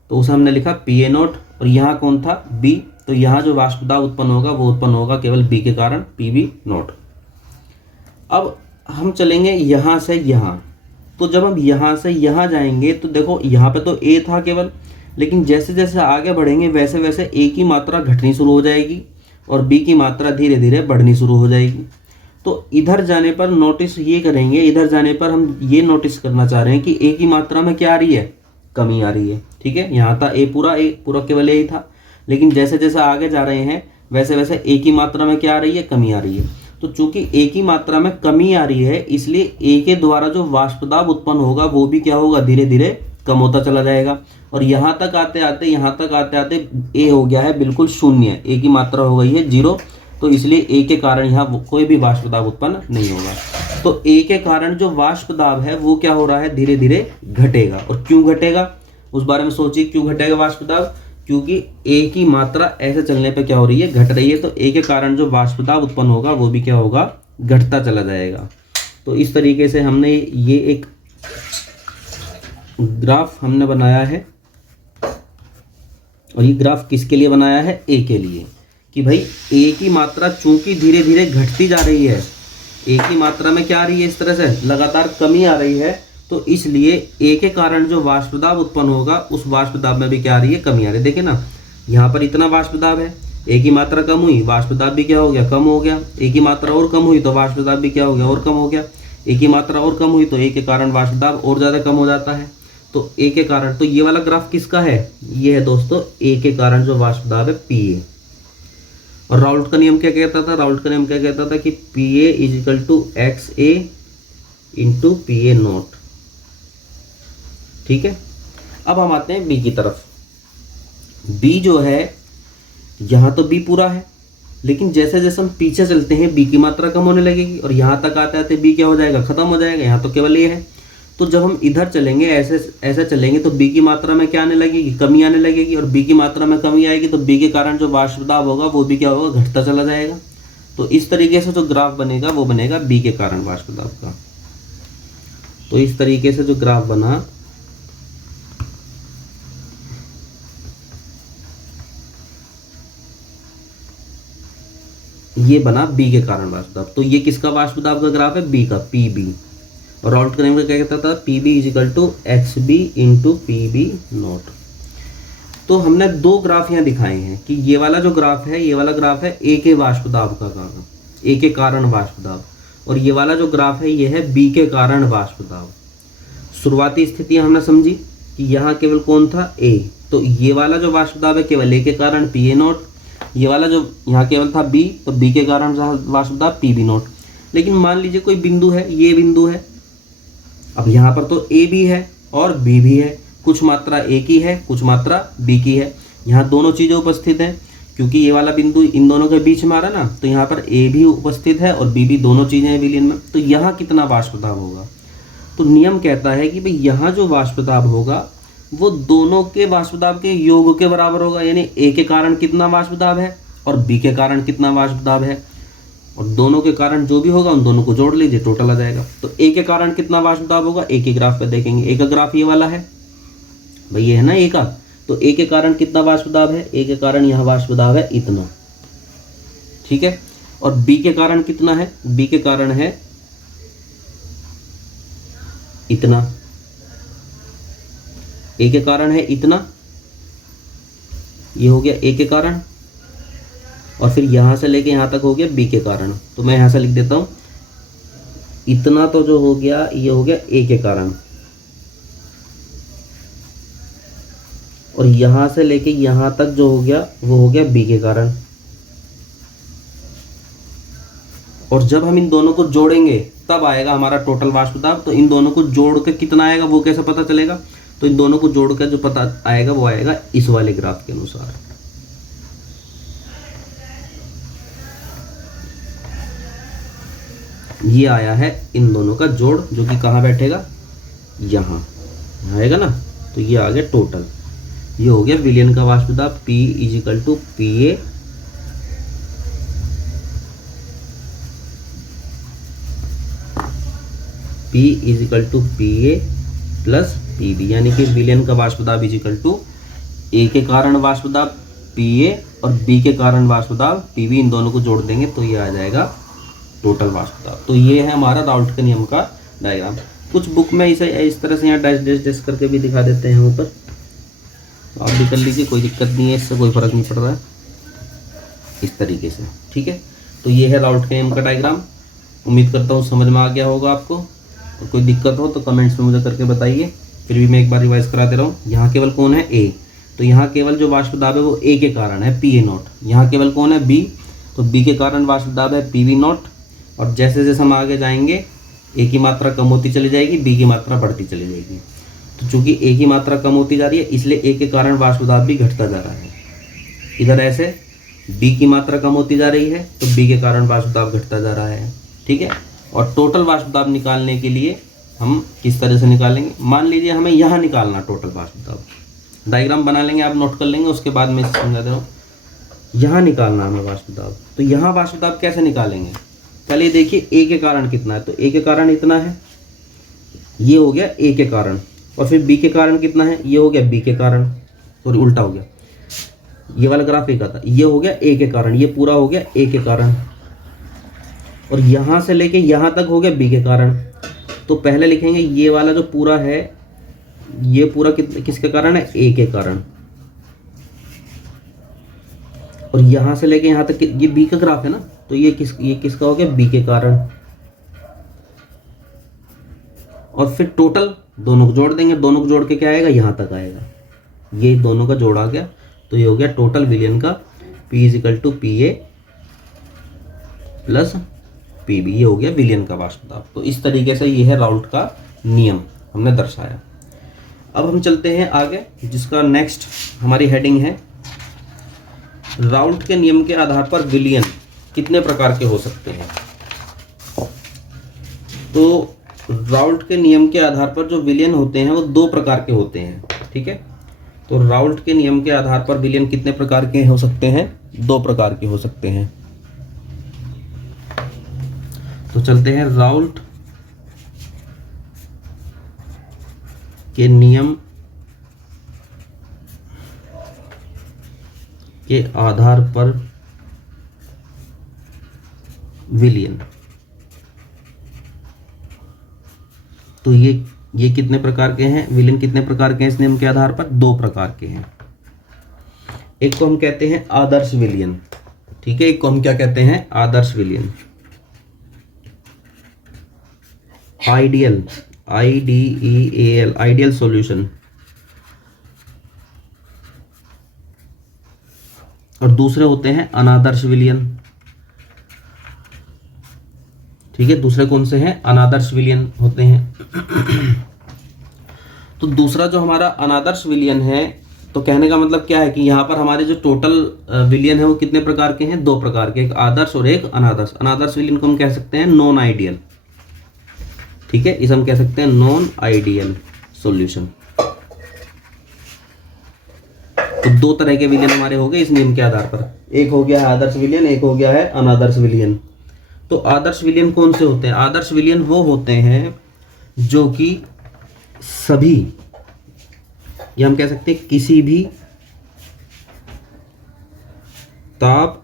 तो उसे हमने लिखा पी ए नॉट। और यहाँ कौन था, बी, तो यहाँ जो वाष्प दाब उत्पन्न होगा वो उत्पन्न होगा केवल बी के कारण, पी बी नॉट। अब हम चलेंगे यहाँ से यहाँ, तो जब हम यहाँ से यहाँ जाएंगे तो देखो यहाँ पे तो ए था केवल, लेकिन जैसे जैसे आगे बढ़ेंगे वैसे वैसे ए की मात्रा घटनी शुरू हो जाएगी और बी की मात्रा धीरे धीरे बढ़नी शुरू हो जाएगी। तो इधर जाने पर नोटिस ये करेंगे, इधर जाने पर हम ये नोटिस करना चाह रहे हैं कि ए की मात्रा में क्या आ रही है, कमी आ रही है। ठीक है, यहाँ था ए पूरा केवल ए ही था, लेकिन जैसे जैसे आगे जा रहे हैं वैसे वैसे ए की मात्रा में क्या आ रही है, कमी आ रही है। तो चूंकि ए की मात्रा में कमी आ रही है, इसलिए ए के द्वारा जो वाष्प दाब उत्पन्न होगा वो भी क्या होगा, धीरे धीरे कम होता चला जाएगा। और यहाँ तक आते आते ए हो गया है बिल्कुल शून्य, ए की मात्रा हो गई है 0, तो इसलिए ए के कारण यहाँ कोई भी वाष्प दाब उत्पन्न नहीं होगा। तो ए के कारण जो वाष्प दाब है वो क्या हो रहा है, धीरे धीरे घटेगा। और क्यों घटेगा उस बारे में सोचिए, क्यों घटेगा वाष्प दाब, क्योंकि ए की मात्रा ऐसे चलने पे क्या हो रही है, घट रही है। तो ए के कारण जो वाष्प दाब उत्पन्न होगा वो भी क्या होगा, घटता चला जाएगा। तो इस तरीके से हमने ये एक ग्राफ हमने बनाया है, और ये ग्राफ किसके लिए बनाया है, ए के लिए, कि भाई ए की मात्रा चूंकि धीरे धीरे घटती जा रही है, ए की मात्रा में क्या आ रही है, इस तरह से लगातार कमी आ रही है, तो इसलिए ए के कारण जो वाष्प दाब उत्पन्न होगा उस वाष्प दाब में भी क्या आ रही है, कमी आ रही है। देखिए ना, यहाँ पर इतना वाष्प दाब है, ए की मात्रा कम हुई, वाष्प दाब भी क्या हो गया, कम हो गया। ए की मात्रा और कम हुई तो वाष्प दाब भी क्या हो गया, और कम हो गया। ए की मात्रा और कम हुई तो ए के कारण वाष्प दाब और ज़्यादा कम हो जाता है। तो ए के कारण, तो ये वाला ग्राफ किसका है, ये है दोस्तों ए के कारण जो वाष्प दाब है, पी ए। और राउल्ट का नियम क्या कहता था, राउल्ट का नियम क्या कहता था कि P A is equal to X A into P A not. ठीक है, अब हम आते हैं बी की तरफ। बी जो है, यहाँ तो बी पूरा है, लेकिन जैसे जैसे हम पीछे चलते हैं बी की मात्रा कम होने लगेगी, और यहाँ तक आते आते बी क्या हो जाएगा, खत्म हो जाएगा। यहाँ तो केवल ए है, तो जब हम इधर चलेंगे ऐसे चलेंगे तो बी की मात्रा में क्या आने लगेगी, कमी आने लगेगी, और बी की मात्रा में कमी आएगी तो बी के कारण जो वाष्प दाब होगा वो भी क्या होगा, घटता चला जाएगा। तो इस तरीके से जो ग्राफ बनेगा वो बनेगा बी के कारण वाष्प दाब का। तो इस तरीके से जो ग्राफ बना, ये बना बी के कारण वाष्प दाब। तो ये किसका वाष्प दाब का ग्राफ है, बी का, पी बी। और राउल्ट का नियम क्या कहता था, P B is equal to X B into P B not. तो हमने दो ग्राफ यहाँ दिखाए हैं कि ये वाला जो ग्राफ है, ये वाला ग्राफ है ए के वाष्प दाब का कारण, ए के कारण वाष्प दाब, और ये वाला जो ग्राफ है ये है बी के कारण वाष्प दाब। शुरुआती स्थितियां हमने समझी कि यहाँ केवल कौन था, ए, तो ये वाला जो वाष्प दाब है केवल ए के कारण पी ए नॉट, ये वाला जो यहाँ केवल था बी, तो बी के कारण वाष्प दाब पी बी नॉट। लेकिन मान लीजिए कोई बिंदु है, ये बिंदु है, अब यहाँ पर तो ए भी है और बी भी है, कुछ मात्रा ए की है, कुछ मात्रा बी की है, यहाँ दोनों चीज़ें उपस्थित हैं। क्योंकि ये वाला बिंदु इन दोनों के बीच में आ रहा है ना, तो यहाँ पर ए भी उपस्थित है और बी भी, दोनों चीज़ें हैं विलयन में, तो यहाँ कितना वाष्प दाब होगा। तो नियम कहता है कि भाई यहाँ जो वाष्प दाब होगा वो दोनों के वाष्प दाब के योग के बराबर होगा, यानी ए के कारण कितना वाष्प दाब है और बी के कारण कितना वाष्प दाब है, और दोनों के कारण जो भी होगा उन दोनों को जोड़ लीजिए, टोटल आ जाएगा। तो ए के कारण कितना वाष्प दाब होगा, ए के ग्राफ पे देखेंगे, ए का ग्राफ ये वाला है भाई, ये है ना ए का, तो ए के कारण कितना वाष्प दाब है, ए के कारण यह वाष्प दाब है इतना, ठीक है। और बी के कारण कितना है, बी के कारण है इतना, ए के कारण है इतना, ये हो गया ए के कारण, और फिर यहां से लेके यहां तक हो गया बी के कारण। तो मैं यहां से लिख देता हूं इतना, तो जो हो गया ये हो गया ए के कारण, और यहां से लेके यहां तक जो हो गया वो हो गया बी के कारण। और जब हम इन दोनों को जोड़ेंगे तब आएगा हमारा टोटल वाष्प दाब। तो इन दोनों को जोड़ के कितना आएगा वो कैसे पता चलेगा, तो इन दोनों को जोड़ कर जो पता आएगा वो आएगा इस वाले ग्राफ के अनुसार। ये आया है इन दोनों का जोड़, जो कि कहाँ बैठेगा, यहाँ आएगा ना, तो ये आ गया टोटल। ये हो गया विलयन का वाष्प दाब P is equal to PA P is equal to PA plus PB, यानी कि विलयन का वाष्प दाब इजिकल टू A के कारण वाष्प दाब PA और B के कारण वाष्प दाब PB, इन दोनों को जोड़ देंगे तो ये आ जाएगा टोटल वाष्प दाब। तो ये है हमारा राउल्ट के नियम का डायग्राम। कुछ बुक में इसे इस तरह से यहाँ डैश डैश डैश करके भी दिखा देते हैं ऊपर, तो आप भी कर लीजिए, कोई दिक्कत नहीं है, इससे कोई फर्क नहीं पड़ रहा है, इस तरीके से, ठीक है। तो ये है राउल्ट के नियम का डायग्राम। उम्मीद करता हूँ समझ में आ गया होगा आपको, और कोई दिक्कत हो तो कमेंट्स में मुझे करके बताइए। फिर भी मैं एक बार रिवाइज करा दे रहा हूँ। यहाँ केवल कौन है, ए, तो यहाँ केवल जो वाष्प दाब है वो ए के कारण है PA नॉट। यहाँ केवल कौन है, बी, तो बी के कारण वाष्प दाब है PB नॉट। और जैसे जैसे हम आगे जाएंगे ए की मात्रा कम होती चली जाएगी, बी की मात्रा बढ़ती चली जाएगी। तो चूंकि ए की मात्रा कम होती जा रही है इसलिए ए के कारण वाष्प दाब भी घटता जा रहा है। इधर ऐसे बी की मात्रा कम होती जा रही है तो बी के कारण वाष्प दाब घटता जा रहा है, ठीक है। और टोटल वाष्प दाब निकालने के लिए हम किस तरह से निकालेंगे, मान लीजिए हमें यहाँ निकालना टोटल वाष्प दाब, डायग्राम बना लेंगे, आप नोट कर लेंगे, उसके बाद मैं समझा दे रहा हूँ। यहाँ निकालना हमें वाष्प दाब, तो यहाँ वाष्प दाब कैसे निकालेंगे, पहले देखिए ए के कारण कितना है, तो ए के कारण इतना है, ये हो गया ए के कारण, और फिर बी के कारण कितना है, ये हो गया बी के कारण, सॉरी उल्टा हो गया, ये वाला ग्राफ एक था, ये हो गया ए के कारण, ये पूरा हो गया ए के कारण, और यहाँ से लेके यहाँ तक हो गया बी के कारण। तो पहले लिखेंगे ये वाला जो पूरा है, ये पूरा किसके कारण है, ए के कारण, और यहाँ से लेके यहाँ तक ये बी का ग्राफ है ना, तो ये किसका हो गया, बी के कारण। और फिर टोटल दोनों को जोड़ देंगे, दोनों को जोड़ के क्या आएगा, यहाँ तक आएगा, ये दोनों का जोड़ आ गया, तो ये हो गया टोटल विलयन का P is equal to PA plus PB, ये हो गया विलयन का वाष्प दाब। तो इस तरीके से ये है राउल्ट का नियम हमने दर्शाया। अब हम चलते हैं आगे, जिसका नेक्स्ट हमारी हेडिंग है राउल्ट के नियम के आधार पर विलयन कितने प्रकार के हो सकते हैं। तो राउल्ट के नियम के आधार पर जो विलयन होते हैं वो दो प्रकार के होते हैं, ठीक है। तो राउल्ट के नियम के आधार पर विलयन कितने प्रकार के हो सकते हैं, दो प्रकार के हो सकते हैं। तो चलते हैं राउल्ट के नियम के आधार पर विलयन। तो ये कितने प्रकार के हैं, विलयन कितने प्रकार के हैं इस नियम के आधार पर, दो प्रकार के हैं। एक को हम कहते हैं आदर्श विलयन, ठीक है, एक को हम क्या कहते हैं, आदर्श विलयन, आइडियल, IDEAL, आइडियल सॉल्यूशन। और दूसरे होते हैं अनादर्श विलयन, ठीक है। दूसरे कौन से हैं, अनादर्श विलयन होते हैं। तो दूसरा जो हमारा अनादर्श विलयन है तो कहने का मतलब क्या है कि यहाँ पर हमारे जो टोटल विलियन है वो कितने प्रकार के हैं? 2 प्रकार के, एक आदर्श और एक अनादर्श। अनादर्श विलियन को हम कह सकते हैं नॉन आइडियल, ठीक है, इसे हम कह सकते हैं नॉन आइडियल सॉल्यूशन। तो 2 तरह के विलियन हमारे हो गए इस नियम के आधार पर, एक हो गया है आदर्श विलियन, एक हो गया है अनादर्श विलियन। तो आदर्श विलियन कौन से होते हैं? आदर्श विलियन वो होते हैं जो कि सभी, या हम कह सकते हैं किसी भी ताप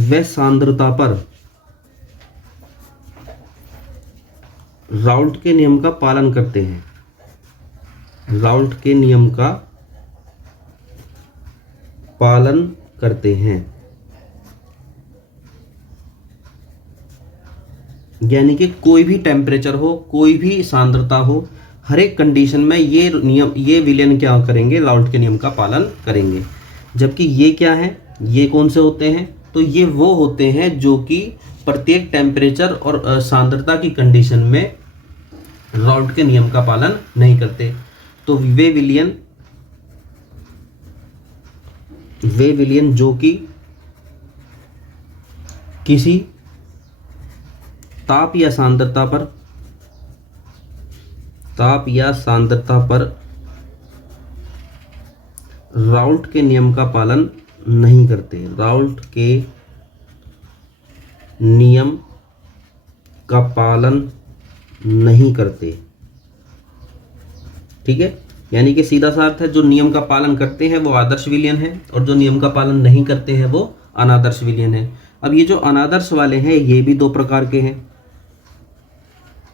व सांद्रता पर राउल्ट के नियम का पालन करते हैं। राउल्ट के नियम का पालन करते हैं, यानी कि कोई भी टेम्परेचर हो, कोई भी सांद्रता हो, हर एक कंडीशन में ये नियम, ये विलियन क्या करेंगे? राउल्ट के नियम का पालन करेंगे। जबकि ये क्या है? ये कौन से होते हैं? तो ये वो होते हैं जो कि प्रत्येक टेम्परेचर और सांद्रता की कंडीशन में राउल्ट के नियम का पालन नहीं करते। तो वे विलियन जो कि किसी ताप या सांद्रता पर राउल्ट के नियम का पालन नहीं करते। राउल्ट के नियम का पालन नहीं करते, ठीक है। यानी कि सीधा सा अर्थ है, जो नियम का पालन करते हैं वो आदर्श विलियन है, और जो नियम का पालन नहीं करते हैं वो अनादर्श विलियन है। अब ये जो अनादर्श वाले हैं ये भी 2 प्रकार के हैं,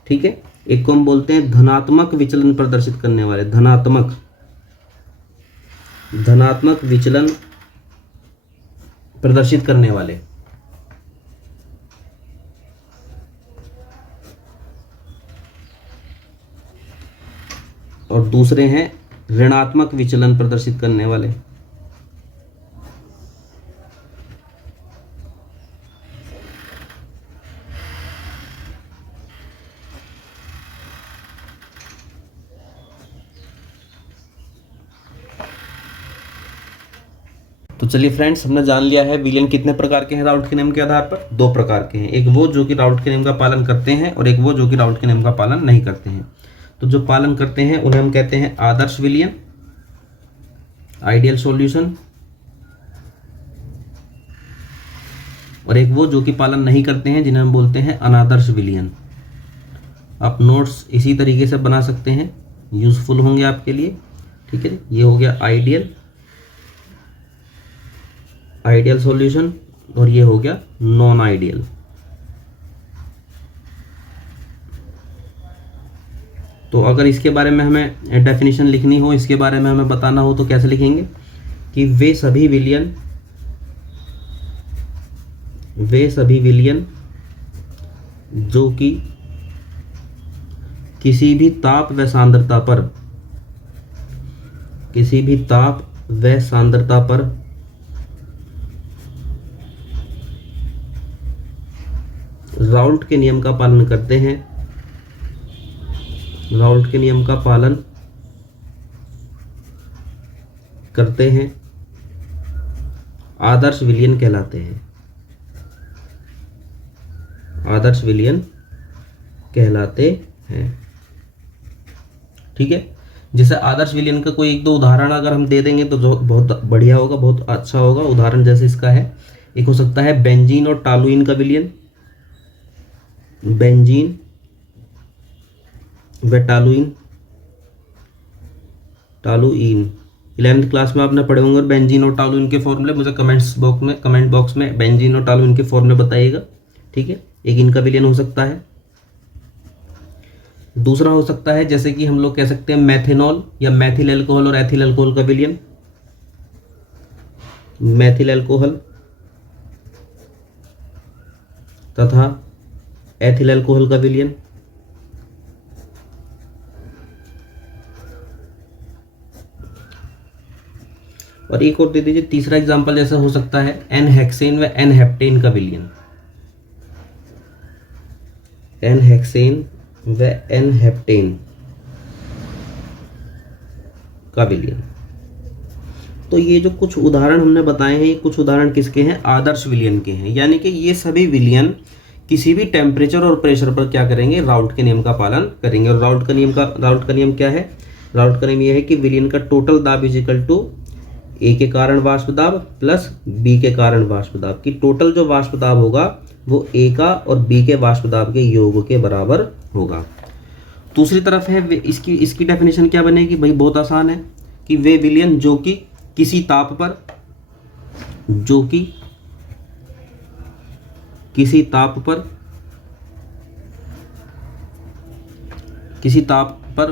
ठीक है। एक को हम बोलते हैं धनात्मक विचलन प्रदर्शित करने वाले, धनात्मक विचलन प्रदर्शित करने वाले, और दूसरे हैं ऋणात्मक विचलन प्रदर्शित करने वाले। तो चलिए फ्रेंड्स, हमने जान लिया है विलियन कितने प्रकार के हैं राउल्ट के नियम के आधार पर। 2 प्रकार के हैं, एक वो जो कि राउल्ट के नियम का पालन करते हैं, और एक वो जो कि राउल्ट के नियम का पालन नहीं करते हैं। तो जो पालन करते हैं उन्हें हम कहते हैं आदर्श विलियन, आइडियल सॉल्यूशन, और एक वो जो कि पालन नहीं करते हैं जिन्हें हम बोलते हैं अनादर्श विलियन। आप नोट्स इसी तरीके से बना सकते हैं, यूजफुल होंगे आपके लिए, ठीक है। ये हो गया आइडियल सॉल्यूशन, और ये हो गया नॉन आइडियल। तो अगर इसके बारे में हमें डेफिनेशन लिखनी हो, इसके बारे में हमें बताना हो, तो कैसे लिखेंगे कि वे सभी विलियन जो कि किसी भी ताप व सांद्रता पर राउल्ट के नियम का पालन करते हैं, राउल्ट के नियम का पालन करते हैं, आदर्श विलियन कहलाते हैं, आदर्श विलियन कहलाते हैं, ठीक है। जैसे आदर्श विलियन का कोई 1-2 उदाहरण अगर हम दे देंगे तो बहुत बढ़िया होगा, बहुत अच्छा होगा। उदाहरण जैसे इसका है, एक हो सकता है बेंजीन और टॉलुइन का विलियन, बेंजीन व टॉलुइन 11th क्लास में आपने पढ़े होंगे। बेंजीन और टॉलुइन के फॉर्मूले मुझे कमेंट बॉक्स में बेंजीन और टॉलुइन के फॉर्मूले बताइएगा, ठीक है। एक इनका विलियन हो सकता है। दूसरा हो सकता है जैसे कि हम लोग कह सकते हैं मेथेनॉल या मैथिल अल्कोहल और एथिल अल्कोहल का विलियन, मैथिल अल्कोहल तथा एथिल अल्कोहल का विलियन। और एक और दे दीजिए, तीसरा एग्जांपल जैसे हो सकता है एन हेक्सेन व एन हेप्टेन का विलियन, एन हेक्सेन व एन हेप्टेन का विलियन, तो ये जो कुछ उदाहरण हमने बताए हैं, ये कुछ उदाहरण किसके हैं? आदर्श विलयन के हैं। यानी कि ये सभी विलयन किसी भी टेम्परेचर और प्रेशर पर क्या करेंगे? राउल्ट के नियम का पालन करेंगे। और राउल्ट का नियम क्या है? राउल्ट का नियम ये है कि विलयन का टोटल दाब इज इक्वल टू ए के कारण वाष्प दाब प्लस बी के कारण वाष्प दाब, की टोटल जो वाष्प दाब होगा वो ए का और बी के वाष्प दाब के योग के बराबर होगा। दूसरी तरफ है इसकी डेफिनेशन क्या बनेगी भाई? बहुत आसान है कि वे विलयन जो कि किसी ताप पर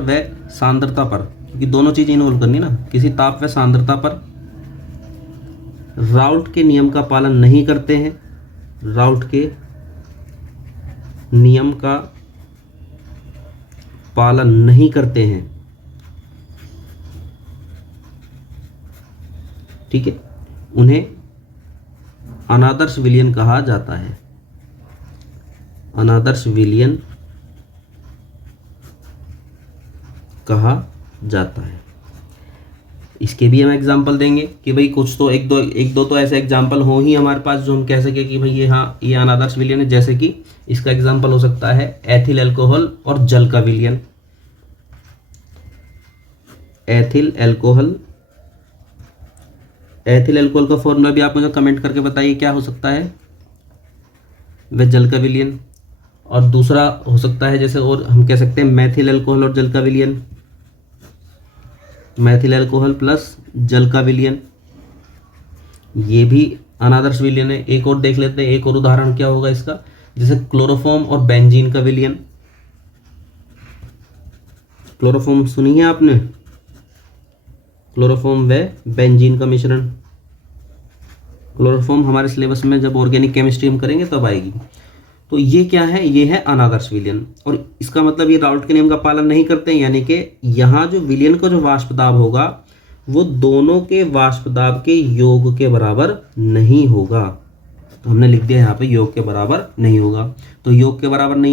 व सांद्रता पर, क्योंकि दोनों चीज इन्वॉल्व करनी ना, किसी ताप व सांद्रता पर राउल्ट के नियम का पालन नहीं करते हैं, राउल्ट के नियम का पालन नहीं करते हैं, ठीक है, उन्हें अनादर्श विलयन कहा जाता है। अनादर्श विलयन कहा जाता है। इसके भी हम एग्जाम्पल देंगे कि भाई कुछ तो एक दो तो ऐसे एग्जाम्पल हो ही हमारे पास जो हम कह सके कि भाई ये हाँ ये अनादर्श विलयन है। जैसे कि इसका एग्जाम्पल हो सकता है एथिल अल्कोहल और जल का विलयन। एथिल अल्कोहल का फॉर्मूला भी आप मुझे कमेंट करके बताइए क्या हो सकता है? वह जल का विलयन। और दूसरा हो सकता है जैसे, और हम कह सकते हैं मैथिल अल्कोहल और जल का विलयन, मैथिल अल्कोहल प्लस जल का विलयन, ये भी अनादर्श विलयन है। एक और देख लेते हैं, एक और उदाहरण क्या होगा इसका, जैसे क्लोरोफॉर्म और बेंजीन का विलयन। क्लोरोफॉर्म सुनी है आपने? क्लोरोफॉर्म व बेंजीन का मिश्रण। क्लोरोफॉर्म हमारे सिलेबस में जब ऑर्गेनिक केमिस्ट्री हम करेंगे तब आएगी। तो ये क्या है? ये है अनादर्श विलयन। और इसका मतलब ये राउल्ट के नियम का पालन नहीं करते हैं, यानी कि यहाँ जो विलयन का जो वाष्प दाब होगा वो दोनों के वाष्प दाब के योग के बराबर नहीं होगा। तो हमने लिख दिया यहाँ पे योग के बराबर नहीं होगा। तो योग के बराबर नहीं है